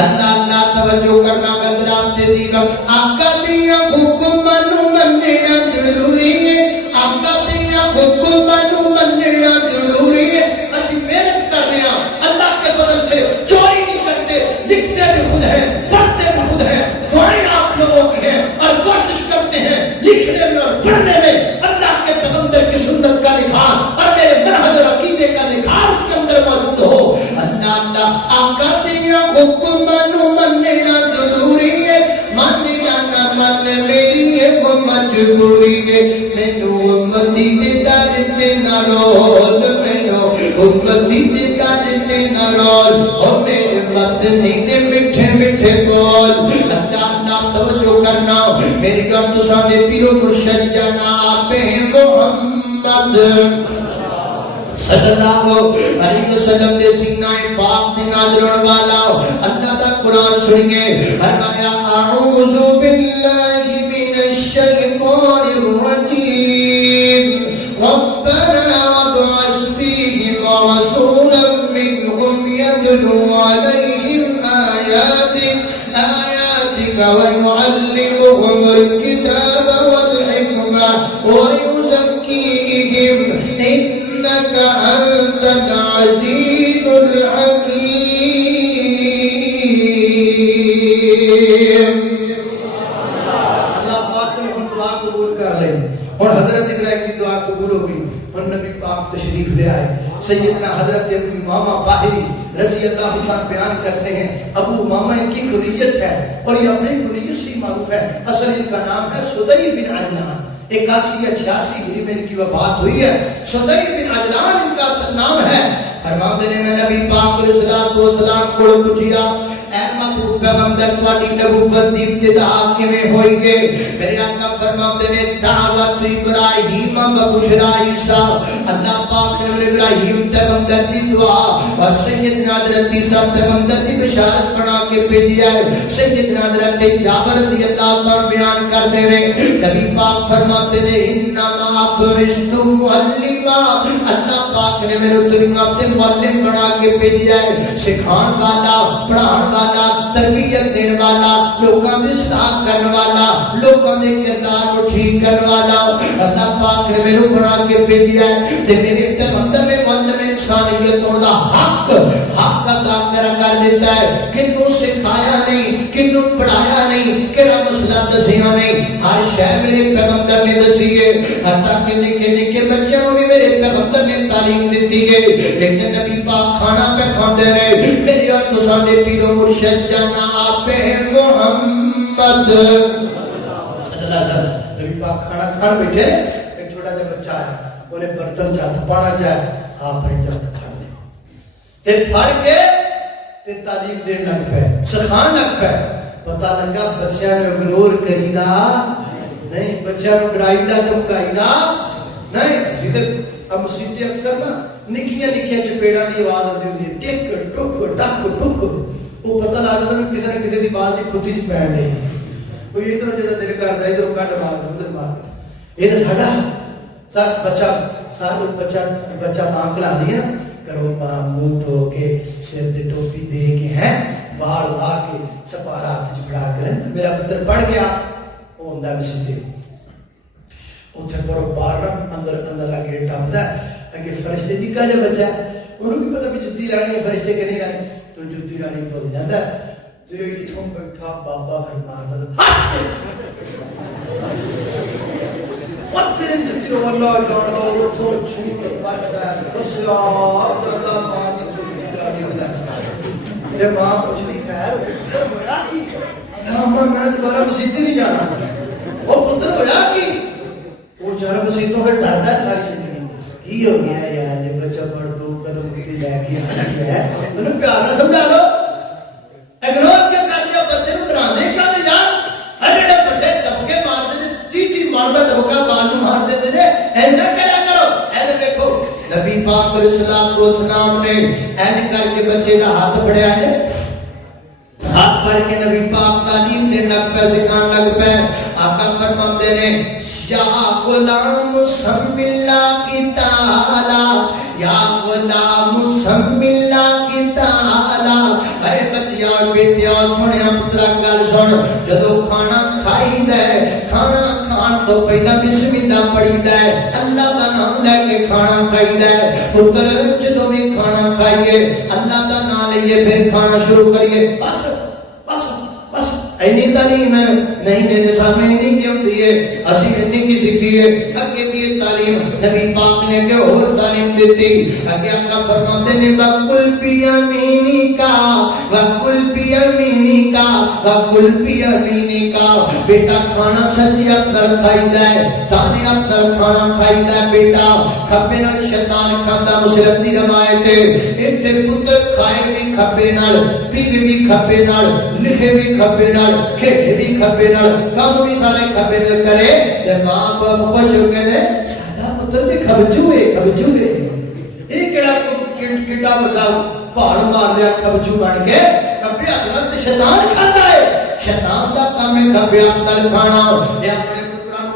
اللہ اللہ توجہ کرنا قدرات دے دی گا. آقا دیا حکم نو مننا ضروری ہے، آقا دیا حکم نو مننا ضروری ہے. اسی محنت کر رہے ہیں اللہ کے فضل سے، چوری نہیں کرتے، لکھتے بھی خود ہیں، پڑھتے بھی خود ہیں، دعائیں آپ لوگوں کی ہیں اور کوشش کرتے ہیں لکھنے میں اور پڑھنے میں اللہ کے پیغمبر کی سنت کا نکھار اور میرے منہج اور عقیدے کا نکھار اس کے اندر موجود ہو. اللہ اللہ آقا دیا حکم نو مننا ضروری ہے، مننا نہ من میری ہے وہ مجبوری ہے. مینو امتی دیتا دیتے نہ رول، مینو امتی دیتا دیتے نہ رول، او میرے مدنی دے مٹھے مٹھے بول. اللہ اللہ توجہ کرنا میری گھر تو ساندے پیرو مرشد جناب محمد صلی اللہ علیہ وسلم دے سینہ پاک دی نازلن والا اللہ دا قرآن سنگے. فرمایا اعوذ باللہ من الشیطان الرجیم ربنا وابعث فیہم رسولا منہم یتلو علیہم آیاتک ویعلمہم الکتاب والحکمہ ویزکیہم إنك أنت العزيز الحكيم. اللہ پاک نے ہم دعا قبول کر لیں اور حضرت ابراہیم کی دعا قبول ہو گئی اور نبی پاک تشریف لے آئے. سیدنا حضرت ابو امامہ باہری رضی اللہ عنہ بیان کرتے ہیں ابو امامہ ان کی کنیت ہے اور یہ اپنی کنیت سے معروف ہے. اصل ان کا نام ہے سدی بن عجلان. 81 یا 86 ہجری میں ان کی وفات ہوئی ہے. سدی بن عجلان ان کا اصل نام ہے. فرماتے ہیں میں نبی پاک علیہ الصلوۃ والسلام کو پوچھیا اے محبوب پیغمبر تواڈی نبوت دی ابتدا کیویں ہوئی گے؟ میرے آقا فرماتے ہیں دعوت ابراہیم و بشرا عیسیٰ. اللہ پاک نے ابراہیم پیغمبر کی دعا اور سیدنا حضرت عیسیٰ پیغمبر کی بشارت بنا کے بھیجا ہے. سیدنا حضرت جابر رضی اللہ عنہ بیان کرتے ہیں نبی پاک فرماتے ہیں انما بعثت معلما. اللہ پاک نے میرے دنیا تے معلم بنا کے بھیجا ہے، سکھان والا، پڑھان والا، تربیت دین والا، لوگوں کی اصلاح کرنے والا، لوگوں کے کردار کو ٹھیک کرنے والا. اللہ پاک نے میرے بنا کے بھیجا ہے تے میرے پیغمبر نے معلم انسانیتوں کا حق ادا کر دیتا ہے. کنوں سکھایا نہیں، کنوں پڑھایا نہیں، کہڑا مسئلہ دسیا نہیں، ہر شے میرے پیغمبر نے دسی ہے. حتیٰ کہ نکے نکے بچوں کو بھی میرے پیغمبر نے تعلیم دیتی ہے. لیکن نبی پاک کھانا پہ کھاندے رہے. میری اور تساڈے پیرو مرشد جناب محمد صلی اللہ علیہ وسلم نبی پاک کھانا کھان بیٹھے. ایک چھوٹا سا بچہ ہے انہیں برتن چاہ تھپانا چاہے آپ پرنجا کھڑ دے تے پھڑ کے تے تعلیم دین لگ پے، سکھان لگ پے. پتہ لگا بچیاں نو اگنور کریدا نہیں، بچیاں نو ڈرائیدا دھمکائیدا نہیں. جدھر اب مسیح اکثر نا نکیاں نکیاں چپیڑاں دی آواز آتی ہوندی ہے ٹک ٹک ڈک ٹک. وہ پتہ لگدا کہ کسی نہ کسی دی بال دی کھوتی چ پین نہیں. کوئی ادھر جڑا دل کردا ادھر کٹ مار ادھر مار. یہ تے ساڈا سب بچہ سارا بچہ ماں کھلا دی ہے نا کرو ماں منہ دھو کے سر تے ٹوپی دے کے ہیں بال لا کے سپارا ہاتھ چ پڑا کے میرا پتر پڑھ گیا. وہ ہوندا مسیح اتنے پر باہر اندر اندر آ کے ٹپتا ہے کہ فرشتے نکا جا بچہ ہے انہوں کی پتہ بھی جتی لانی ہے فرشتے کے نہیں لانی تو جتی لانی بھول جاتا ہے. جی اتوں بیٹھا بابا فرماتا پتھر جتنے والا جانا اتوں چھوٹ پڑتا ہے دسیا دادا ماں کی چوٹ چلا نکلا یہ ماں کچھ نہیں خیر ہویا کی ماما میں دوبارہ مسیح نہیں جانا وہ پتر ہویا کی وہ چار مسیحوں کا ڈرتا ہے ساری زندگی کی ہو گیا یار یہ بچہ پڑھ دو قدم اٹھتے جا کے آ گیا ہے انہوں پیار نہ سمجھا لو اگنور کیا کر دیا بچے کو ڈرا دے کیا دے یار ہر ایڈے بڑے طبقے مارتے تھے چیزی مارتا دھوکہ بالو مار دیتے تھے ایسا کریا کرو ایسا دیکھو نبی پاک علیہ السلام نے ایسا کر کے بچے کا ہاتھ بڑھیا ہے ہاتھ پڑھ کے نبی پاک تعلیم دینا پہ سکھان لگ پہ آقا فرماتے نے یا غلام سم اللہ کی تعالی یا غلام سم اللہ کی تعالی اے بچیا بیٹیا سنیا پترا گل سن جدو کھانا کھائی دے کھانا کھان تو پہلا بسم اللہ پڑھی دے اللہ دا نام لے کے کھانا کھائی دے پتر جدو بھی کھانا کھائیے اللہ دا نام لئیے پھر کھانا شروع کریے بس اینی تعلیم ہے نہیں دینے سامنے نہیں کیوں دیئے اسی اینی کی سکھیے اگے بھی یہ تعلیم نبی پاک نے کہ اور تعلیم دیتی اگے آقا فرماتے نے وَقُلْ بِيَمِينِكَ وَقُلْ بِيَمِينِكَ وَقُلْ بِيَمِينِكَ بیٹا کھانا سجی اندر کھائی دائے دانے اندر کھانا کھائی دائے بیٹا کھپے نال شیطان کھاندہ مسلم دی روایت ہے ایتے پتر کھائے بھی کھپے نال پیوے بھی کھپے نال لکھے بھی کھپے نال کھیٹے بھی کھپے نال کام بھی سارے کھپے نال کرے تے ماں باپ خوش ہو کے دے سادہ پتر دے کھبچوئے ایک کڑا بتاؤ پہاڑ مار دیا کھبچو بن کے کھپے حضرت شیطان کھاتا ہے شیطان دا کام ہے کھپے اندر کھانا یا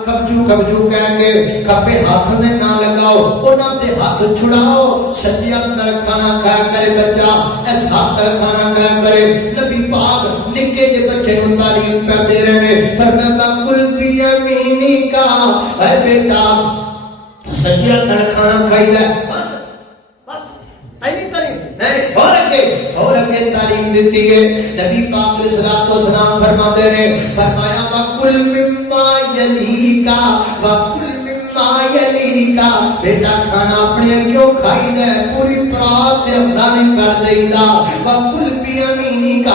کھبجو کہیں گے کھپے ہاتھ نے نہ لگاؤ انہاں دے ہاتھ چھڑاؤ سجی اندر کھانا کھایا کرے بچہ اس ہاتھ کھانا کھایا کرے نبی پاک نکے جے بچے کو تعلیم پہ دے رہے فرمایا کل بیمینی کا اے بیٹا سجی اندر کھانا کھائی دے بس اینی تعلیم نہیں اور اگے تعلیم دیتی ہے نبی پاک علیہ السلام فرماتے ہیں فرمایا وَقُلْ مِمَّا يَلِيكَ وَقُلْ مِمَّا يَلِيكَ بیٹا کھانا اپنے کیوں کھائی دے پوری پرات اپنا نہیں کر دے دا وَقُلْ بِيَمِينِكَ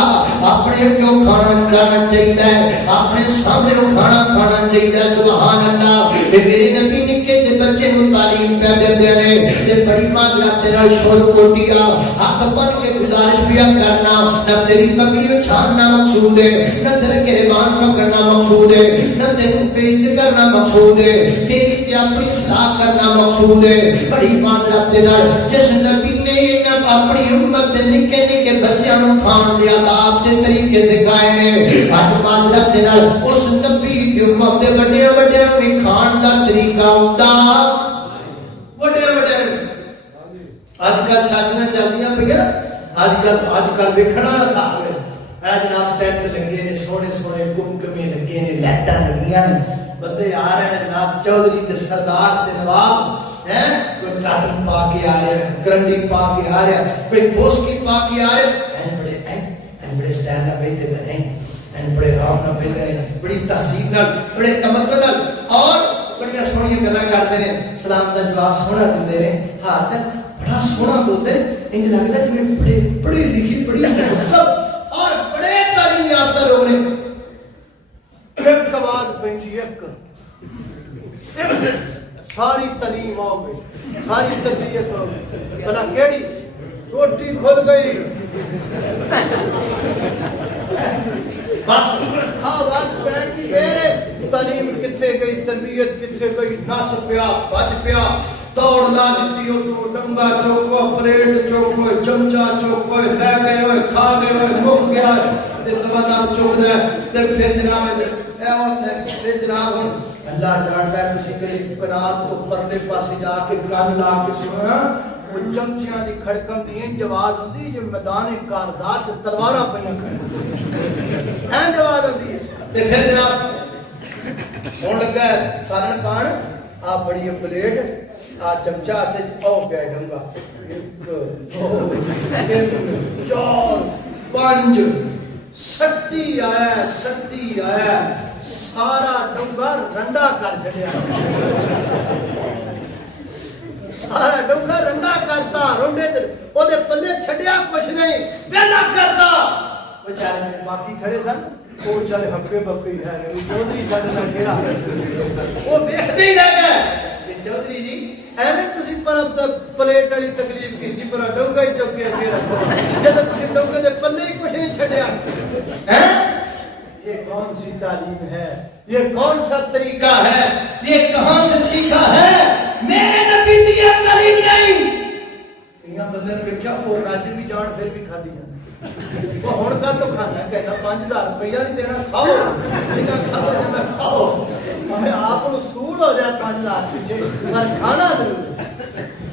اپنے کیوں کھانا کھانا چاہیے اپنے سامنے کھانا کھانا چاہیے سبحان اللہ میرے نبی نکے تے بچے کو تعلیم پہ دے رہے تے بڑی معذرت تیرا شور کوٹیا ہاتھ بن کے گزارش بھی کرنا نہ تیری پگڑی چھاننا مقصود ہے نہ تیرے گریبان پکڑنا مقصود ہے نہ تیرے پیش کرنا مقصود ہے تیری تے اپنی اصلاح کرنا مقصود ہے بڑی معذرت تیرا جس نبی نے نہ اپنی امت دے نکے نکے بچیاں نوں کھان دے آداب دے طریقے سکھائے نے اج معذرت تیرا اس نبی دی امت دے بڑے بڑے نوں کھان دا طریقہ ہوندا بڑے بڑے آج کل شادیاں چلدیاں پئیاں آج کل ویکھنا صاحب ہے اے جناب ٹینٹ لگے نے سونے سونے کمکمے لگے نے لائٹاں لگیاں نے بندے آ رہے ہیں جناب چودھری تے سردار تے نواب ہیں کوئی کاٹن پا کے آ رہا ہے کرنڈی پا کے آ رہا ہے کوئی پوسکی پا کے آ رہا ہے بڑے سٹائل نہ بیٹھے بنے بڑے رام نہ بیٹھے بڑی تہذیب نال بڑے تمدن نال اور بڑی سونی گلاں کرتے ہیں سلام دا جواب سونا دیندے نے ہاتھ بڑا سونا بولتے انج لگدا جویں بڑے بڑے لکھی بڑی مذہب اور بڑے تعلیم یافتہ لوگ نے ایک آواز پہنچی ایک ساری تعلیم آ گئی ساری تربیت ہو گئی بنا کیڑی روٹی کھل گئی بس آواز پہنچی میرے تعلیم کتھے گئی تربیت کتھے گئی نس پیا بج پیا دوڑ لا دیتی ہو تو ڈنگا چوکو پلیٹ چوکو چمچا چوکو لے گئے ہوئے کھا گئے ہوئے مک گیا تے دوبارہ چوک دے تے پھر جناب اے واسطے پھر جناب اللہ جانتا ہے کسی کے قرات تو پردے پاسے جا کے کان لا کے سنا وہ چمچیاں دی کھڑکن دی جواز ہوندی جو میدان کاردار تے تلواراں پئیاں کھڑی این جواز ہوندی ہے تے پھر جناب ہون لگا سارا کان آ بڑی پلیٹ آ چمچا تے او گیا ڈنگا ایک دو تین چار پانچ سختی آیا سارا ڈونگر رنڈا کر چڑیا سارا ڈونگر رنڈا کرتا رونڈے او دے پلے چھڈیا کچھ نہیں ویلا کرتا بیچارے نے باقی کھڑے سن وہ چلے ہکے بکے ہے چودھری جڑ دا کیڑا وہ دیکھدے ہی رہ گئے کہ چودھری جی ایویں تسی پر پلیٹ والی تکلیف کیتی پر ڈونگا ہی چوک کے اگے رکھو جد تسی ڈونگے دے پلے ہی کچھ نہیں چھڈیا ہیں یہ کون سی تعلیم ہے یہ کون سا طریقہ ہے یہ کہاں سے سیکھا ہے میرے نبی دی تعلیم نہیں کیا بدلن میں کیا وہ راجے بھی جان پھر بھی کھا دیا وہ ہن کا تو کھانا ہے کہتا 5000 روپیہ نہیں دینا کھاؤ جنہاں کھانا کھاؤ ہمیں آپ کو سور ہو جائے 5000 پیچھے پر کھانا ضرور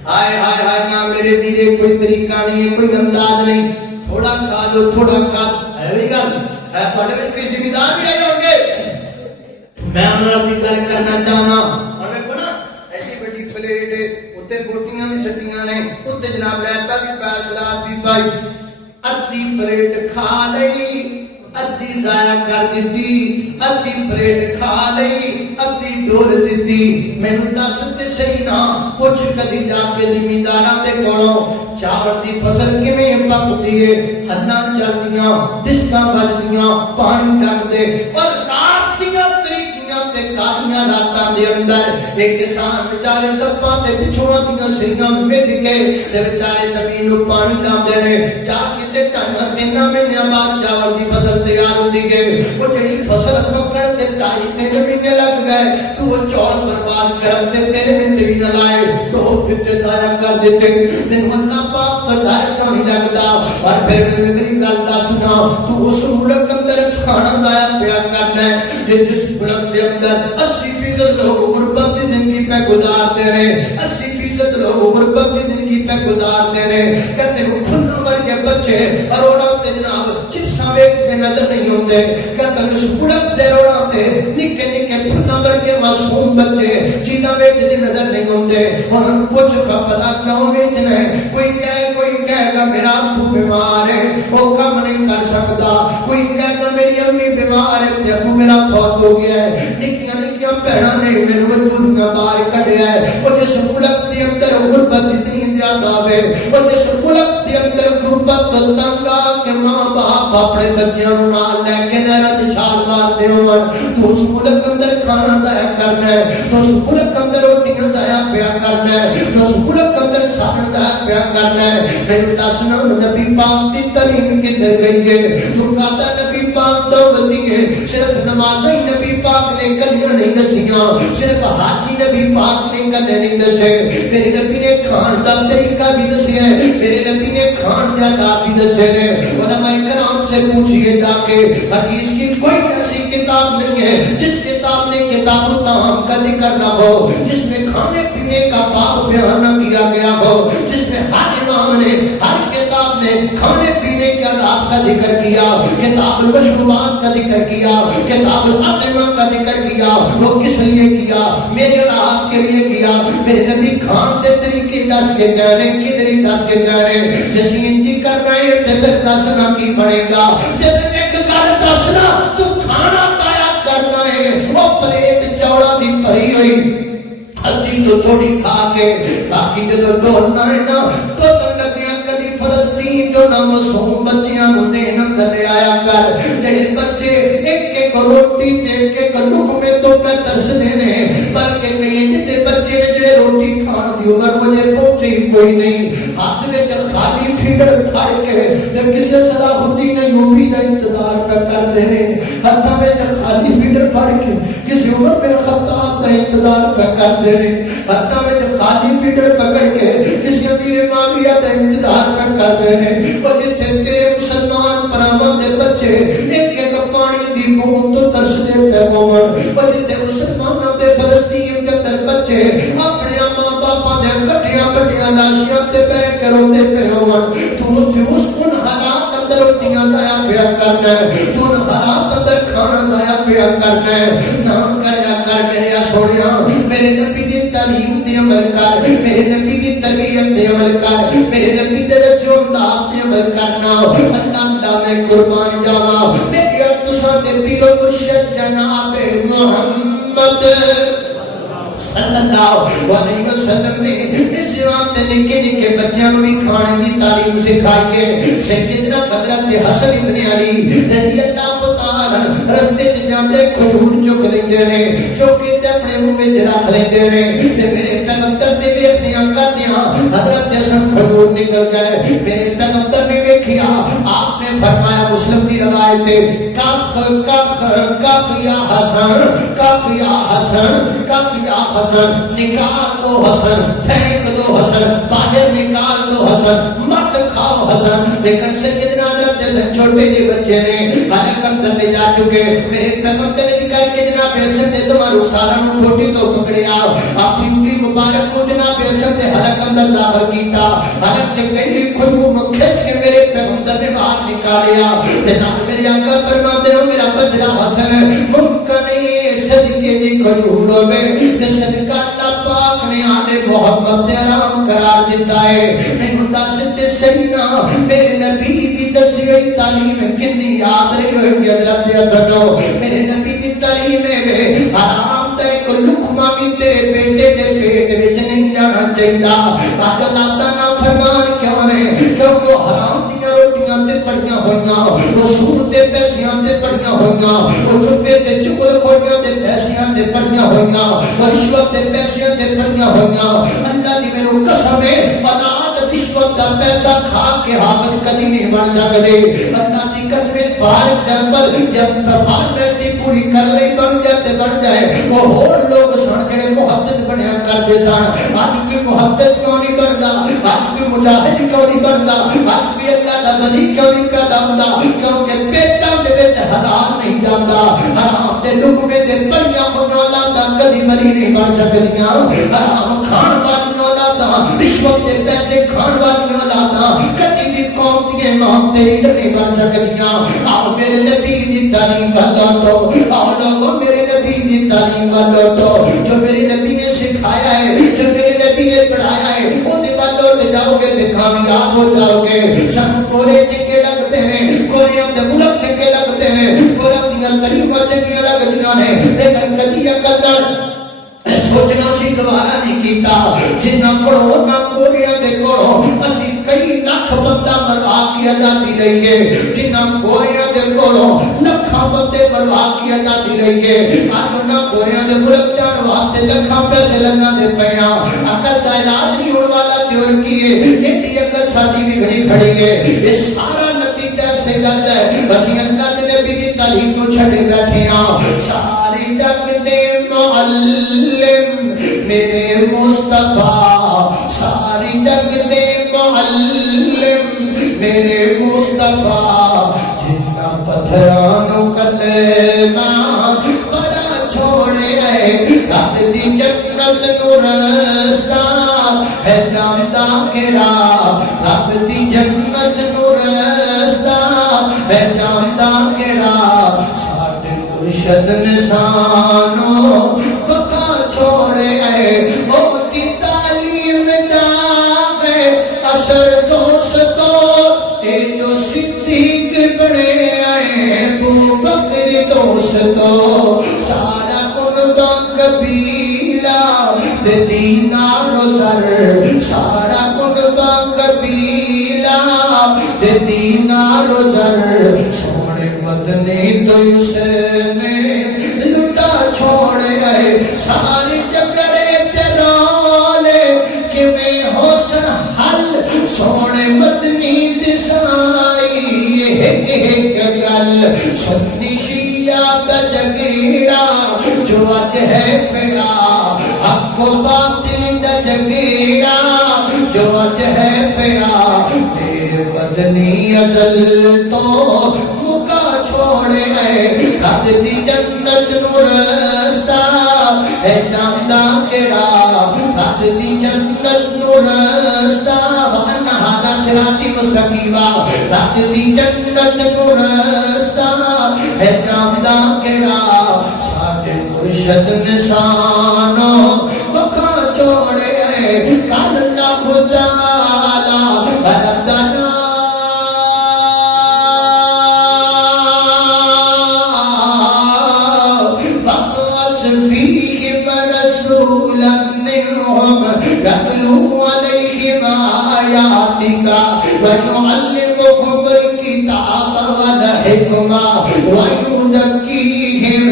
ہائے ہائے ہائے نہ میرے میرے کوئی طریقہ نہیں ہے کوئی انداز نہیں تھوڑا کھا دو تھوڑا کھا ہے گل تھوڑے میں کوئی ذمہ دار بھی آئے ہوں گے میں انہوں نے گل کرنا چاہنا ہمیں کو نا ایسی بڑی پلیٹ اتنے گوٹیاں بھی سٹیاں نے اتنے جناب رہتا بھی پیسلات بھی پائی ادھی پلیٹ کھا لئی ادھی ضائع کر دیتی ادھی پلیٹ کھا لئی ادھی ڈول دیتی میں نے دس تے صحیح نہ کچھ کدی جا کے زمینداراں تے کولوں چاول دی فصل کیویں پکدی ہے ہناں چلدیاں ڈسکاں بجدیاں پانی ڈکدے اور رات دیاں طریقیاں تے کاریاں راتاں دے اندر ایک کسان بیچارے صفاں تے پچھواں دیاں سریاں مل کے تے بیچارے زمین نوں پانی ڈاندے نے جا کے تے ٹانگاں تینا مہینے بعد چاول دی فصل تیار ہوندی گئی وہ جڑی فصل پکن تے 2.5 مہینے لگ گئے تو وہ چول برباد کر تے 3 مہینے بھی نہ لائے تو پھر ضائع کر دیتے تے اللہ پاک برداشت نہیں لگتا اور پھر میں میری گل دسنا تو اس ملک اندر کھانا لایا پیا کرنا ہے کہ جس ملک کے اندر 80% لوگ غربت کی زندگی پہ گزارتے رہے 80% لوگ غربت کی زندگی پہ گزارتے رہے کہتے ہیں کھل نمبر کے بچے اروڑا تے جناب چپساں ویکھتے نظر نہیں ہوندے کہتے ہیں اس ملک دے روڑا تے نکے نکے کھل نمبر کے معصوم بچے چیزاں ویکھتے نظر نہیں ہوندے اور ان کچھ کا پتہ کیوں ویچنا ہے کوئی کہے گا میرا ابو بیمار ہے وہ کام نہیں کر سکتا کوئی کہے گا میری امی بیمار ہے تے ابو میرا فوت ہو گیا ہے نکیاں نکیاں بہناں نے میرے وہ دنیا باہر کڈیا ہے وہ جس ملک دے اندر غربت اتنی زیادہ ہے وہ جس ملک دے اندر غربت تنگا کہ ماں باپ اپنے بچیاں نوں نال لے کے نہر تے چھال مارتے ہون تو اس ملک اندر کھانا ضائع کرنا ہے تو اس ملک اندر روٹیاں ضائع پیا کرنا ہے تو اس ملک اندر سابن ضائع پیا کرنا ہے میں دسنا نبی پاک دی تعلیم کدھر گئی ہے جو کہتا نبی پاک تو بندی ہے صرف نماز ہی نبی پاک نے کلیاں نہیں دسیاں صرف حاجی نبی پاک نے کرنے نہیں دسے میرے نبی نے کھان دا طریقہ بھی دسیا ہے میرے نبی نے کھان دا آداب بھی دسے نے علماء کرام سے پوچھئے جا کے حدیث کی کوئی ایسی کتاب نہیں ہے جس کتاب نے کتاب الطعام کا ذکر نہ ہو جس میں کھانے پینے کا باب بیان نہ کیا گیا ہو جس میں ہر امام نے ہر کتاب نے کھانے پینے کے آداب کا ذکر کیا کتاب المشروبات کا ذکر کیا کتاب الاطعمہ کا ذکر کیا وہ کس لیے کیا میرے اور آپ کے لیے کیا میرے نبی کھان دے طریقے دس کے کہہ رہے کدھر دس کے کہہ رہے جیسی انجی کر رہے ہیں تے پھر دسنا کی پڑے گا جب ایک گل دسنا تو کھانا تایا کر رہے وہ پلیٹ چوڑا دی بھری ہوئی ادھی تو تھوڑی کھا کے باقی جدو ڈولنا ہے نا تو لگیاں کدی فلسطین جو نہ معصوم بچیاں مندے نندر لے آیا کر جڑے بچے ایک ایک روٹی ایک ایک لقمے تو پہ ترس دینے بلکہ نہیں جتے بچے نے جڑے روٹی کھان دی عمر مجھے پہنچی کوئی نہیں ہاتھ میں خالی فکر پھڑ کے جب کسی صلاح الدین ایوبی کا انتظار پہ کر دینے ہاتھ میں خالی فکر پھڑ کے کسی عمر بن خطاب کا انتظار پہ کر دینے ہاتھ میں خالی فکر پکڑ کے کسی امیر معاویہ کا انتظار پہ کر دینے اور جتنے تیرے مسلمان پناہوں دے بچے ایک ایک پانی دی بوند تو ترستے پہ ہومن اور جتنے مسلمانوں دے فلسطین کے در بچے اپنے ماں باپا دے کٹیاں لاشیاں تے بے کے روتے پہ ہومن تو اس ان حالات اندر روٹیاں لایا پیا کرنا ہے تو ان حالات اندر کھانا لایا پیا کرنا ہے نام کریا کر میرے سونیا میرے نبی دی تعلیم دی عمل کر میرے نبی دی تربیت دی عمل کر میرے نبی دے رسول دی عمل کرنا اللہ میں قربان جاواں صلی اللہ علیہ وسلم نے اس جواب میں نکے نکے بچوں بھی کھانے کی تعلیم سکھائی ہے. سیدنا حضرت حسن ابن علی رضی اللہ تعالی رستے تے جاندے کھجور چک لیندے نے, چک کے اپنے منہ وچ رکھ لیندے نے تے میرے پیغمبر نے ویکھدیاں کردیاں حضرت حسن کھجور نکل گئے. میرے پیغمبر نے ویکھیا, آپ نے فرمایا مسلم کی روایت ہے, کف کف کف یا حسن, کف یا حسن, کف یا حسن, نکال دو حسن, پھینک دو حسن, باہر نکال دو حسن, مت کھاؤ حسن. لیکن سیدنا حضرت چھوٹے جے بچے نے حالک اندر لے جا چکے. میرے پیغمبر نے کہا کہ جناب حسن نے تمہارو سارا ٹھوٹی تو پکڑیا, اپنی انگلی مبارک کو جناب حسن نے حالک اندر داخل کیتا. حالک کے کئی کھجور کھچ کے میرے پیغمبر نے باہر نکالیا. جناب میرے آقا فرماتے ہو میرا بچہ حسن ممکن صدقے دی کھجور میں صدقہ اللہ پاک نے آنے محمد حرام قرار دیتا ہے. میں متاثر صحیح نہ میرے نبی کی دسی ہوئی تعلیم کنی یاد رہی ہوئی حضرت حسن. میرے نبی کی تعلیم میں حرام دا ایک لقمہ بھی تیرے بیٹے کے پیٹ وچ نہیں جانا چاہیے. آج اللہ تعالیٰ فرمان کیوں نے, کیونکہ حرام دی روٹیاں تے پڑیاں ہوئیاں, رسول تے پیسیاں تے پڑیاں ہوئیاں, اور چپے تے چکل کھوڑیاں تے پیسیاں تے پڑیاں ہوئیاں, اور رشوت تے پیسیاں تے پڑیاں ہوئیاں. اللہ دی میرے قسم ہے اولاد رشوت دا پیسہ کھا کے حافظ کدی نہیں بن سکدے. اللہ دی قسم فار ایگزامپل جب فارمیلٹی پوری کر لے بن جاتے بن جائے وہ اور لوگ سن کے محبت بنیا کرتے سن. آج کوئی محبت کیوں نہیں بنتا, آج کوئی مجاہد کیوں نہیں بنتا, آج کوئی اللہ دا ولی کیوں نہیں پیدا ہوتا, کیونکہ پیٹاں دے وچ حلال نہیں جاندا. حرام دے لقمے تے پڑیاں ہوئیاں اولاداں کدی ولی نہیں بن سکدیاں. حرام کھان والیاں اولاداں, رشوت دے پیسے کھان والیاں اولاداں کدی بھی قوم دی امام تے لیڈر نہیں بن سکدیاں. آؤ میرے نبی دی تعلیم لوٹو, آؤ لوگو میرے نبی دی تعلیم لوٹو. جو میرے نبی نے سکھایا ہے, جو میرے نبی نے پڑھایا ہے, وہ لوٹ جاؤ گے تے کامیاب ہو جاؤ گے. سب کورے چنگے لگتے ہیں, کوریاں دے ملک چنگے لگتے ہیں, کوریاں دیاں گلیاں چنگیاں لگدیاں نے, لیکن گلیاں کدر سوچنا سی گوارا نہیں کیتا. جنہ کڑو نہ کوریاں دے کڑو اسی کئی لاکھ بندہ مروا کی آزادی رہی ہے. جنہ کوریاں دے کڑو لکھاں بندے مروا کی آزادی رہی ہے. آج نہ کوریاں دے ملک جان واسطے لکھاں پیسے لگا دے پیاں. عقل دا علاج نہیں ہونے والا تیور کی ہے, ایڈی عقل ساڈی بگڑی کھڑی ہے. یہ سارا نتیجہ سے گل ہے اسی اللہ دے نبی دی تعلیم کو چھڈے بیٹھے ہاں. ساری جگ دے معلم میرے مصطفیٰ, ساری جگ دے معلم میرے مصطفیٰ, جنہ پتھرانو کلمہ بڑا چھوڑے آئے, رب دی جنت نو رستہ ہے جاندا کیڑا, رب دی جنت نو رستہ ہے جاندا کیڑا. ساڈے مرشد نسانو بکا چھوڑے آئے, او دی تعلیم دا ہے اثر دوستو, اے جو صدیق بڑے آئے ابو بکر دوستو. سارا کنبا قبیلہ دے دینار و در, سارا کنبا قبیلہ دے دینار و در. سونے مدنی تو حسین لٹا چھوڑے گئے, سارے جگڑے تے رولے کہ میں حسن حل. سونے مدنی دسائی ایک ایک گل, سنی شیعہ دا جگیڑا جو اج ہے پیڑا, حق و باطل دا جگیڑا جو اج ہے پیڑا. میرے مدنی ازل تو مکا چھوڑے گئے, رب دی جنت نو رستہ ہے جاندا کیڑا, رب دی جنت نو رستہ وان ھذا صراطی مستقیما, رب دی جنت نو رستہ ہے جاندا کیڑا. ساڈے مرشد نسانو بکا چھوڑے گئے, کل اللہ تعالی ربنا فیہم رسولا منهم يتلو عليهم آياتك ويعلمهم الكتاب والحكمة ويزكيهم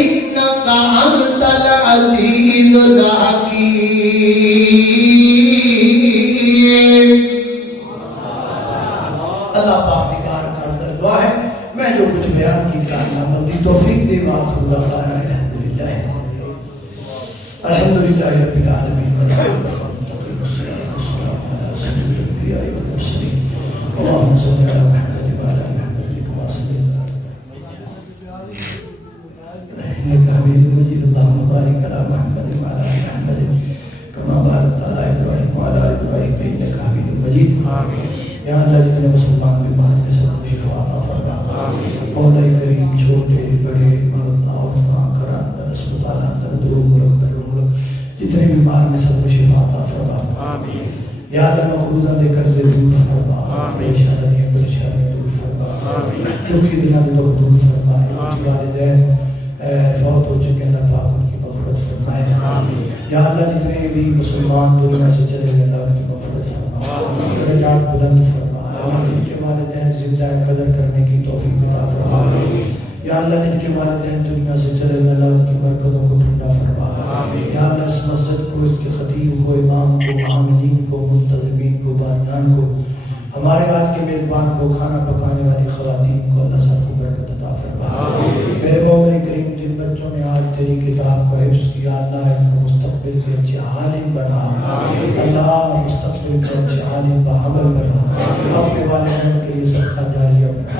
إنك أنت العزيز الحكيم. اللہ پاک کی کار کا اندر دعا ہے میں جو کچھ بیان کی کائنات دی توفیق دے واخر دعوانا الحمدللہ الحمدللہ رب العالمین اللهم صل على محمد وعلى ال محمد كما صليت انك حميد مجيد اللهم بارك على محمد وعلى ال محمد كما باركت على ابراهيم وعلى ال ابراهيم انك حميد مجيد. یا اللہ جتنے مسلمان بیمار میں سب کو شفا عطا فرما. مولا کریم چھوٹے بڑے مرد عورتاں گھراں اسپتالاں دور ملک بیرون ملک جتنے بیمار میں سب کو شفا عطا فرما. یا اللہ مقروضہ دے قرض دور فرما پریشانیاں دور فرما دکھی دنوں میں دکھ دور فرما. کچھ والدین فوت ہو چکے اللہ پاک ان کی مغفرت فرمائے. یا اللہ جتنے بھی مسلمان دنیا سے چلے گئے اللہ ان کی مغفرت فرما درجات بلند فرما. اللہ جن کے والدین زندہ قدر کرنے کی توفیق عطا فرما. یا اللہ جن کے والدین دنیا سے چلے گئے اللہ ان کی برکتوں کو ٹھنڈا فرما. یا اللہ اس مسجد کو اس کے خطیب کو امام کو عاملین کو منتظمین کو بانیان کو ہمارے آج کے میزبان کو کھانا پکانے والی خواتین کو اللہ سب کو برکت عطا فرما. میرے مولا کریم جن بچوں نے آج تیری کتاب کو حفظ کیا اللہ ان کو مستقبل کے اچھے عالم بنا. اللہ مستقبل کے اچھے عالم بعمل بنا. اپنے والدین کے لیے صدقہ جاریہ بنا.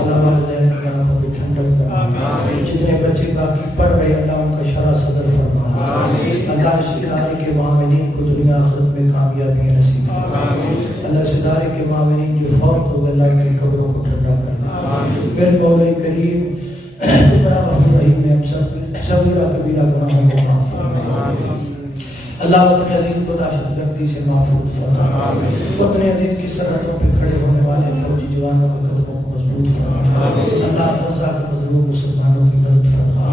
اللہ والدین کی آنکھوں کی ٹھنڈک بنا. جتنے بچے باقی پڑھ رہے اللہ ان کا شرح صدر فرما. اللہ اس ادارے کے معاملین کو دنیا آخرت میں کامیابی نصیب فرما. اللہ اس ادارے کے معاملین جو فوت ہو گئے اللہ ان کی قبروں کو ٹھنڈا کر دے. میرے مولا کریم بڑا غفور رحیم ہے ہم سب صغیرہ کبیرہ گناہوں کو معاف فرما. اللہ وطن عزیز کو دہشت گردی سے محفوظ فرما. وطن عزیز کی سرحدوں پہ کھڑے ہونے والے فوجی جوانوں کے قدموں کو مضبوط فرما. اللہ غزہ کے مظلوم مسلمانوں کی مدد فرما.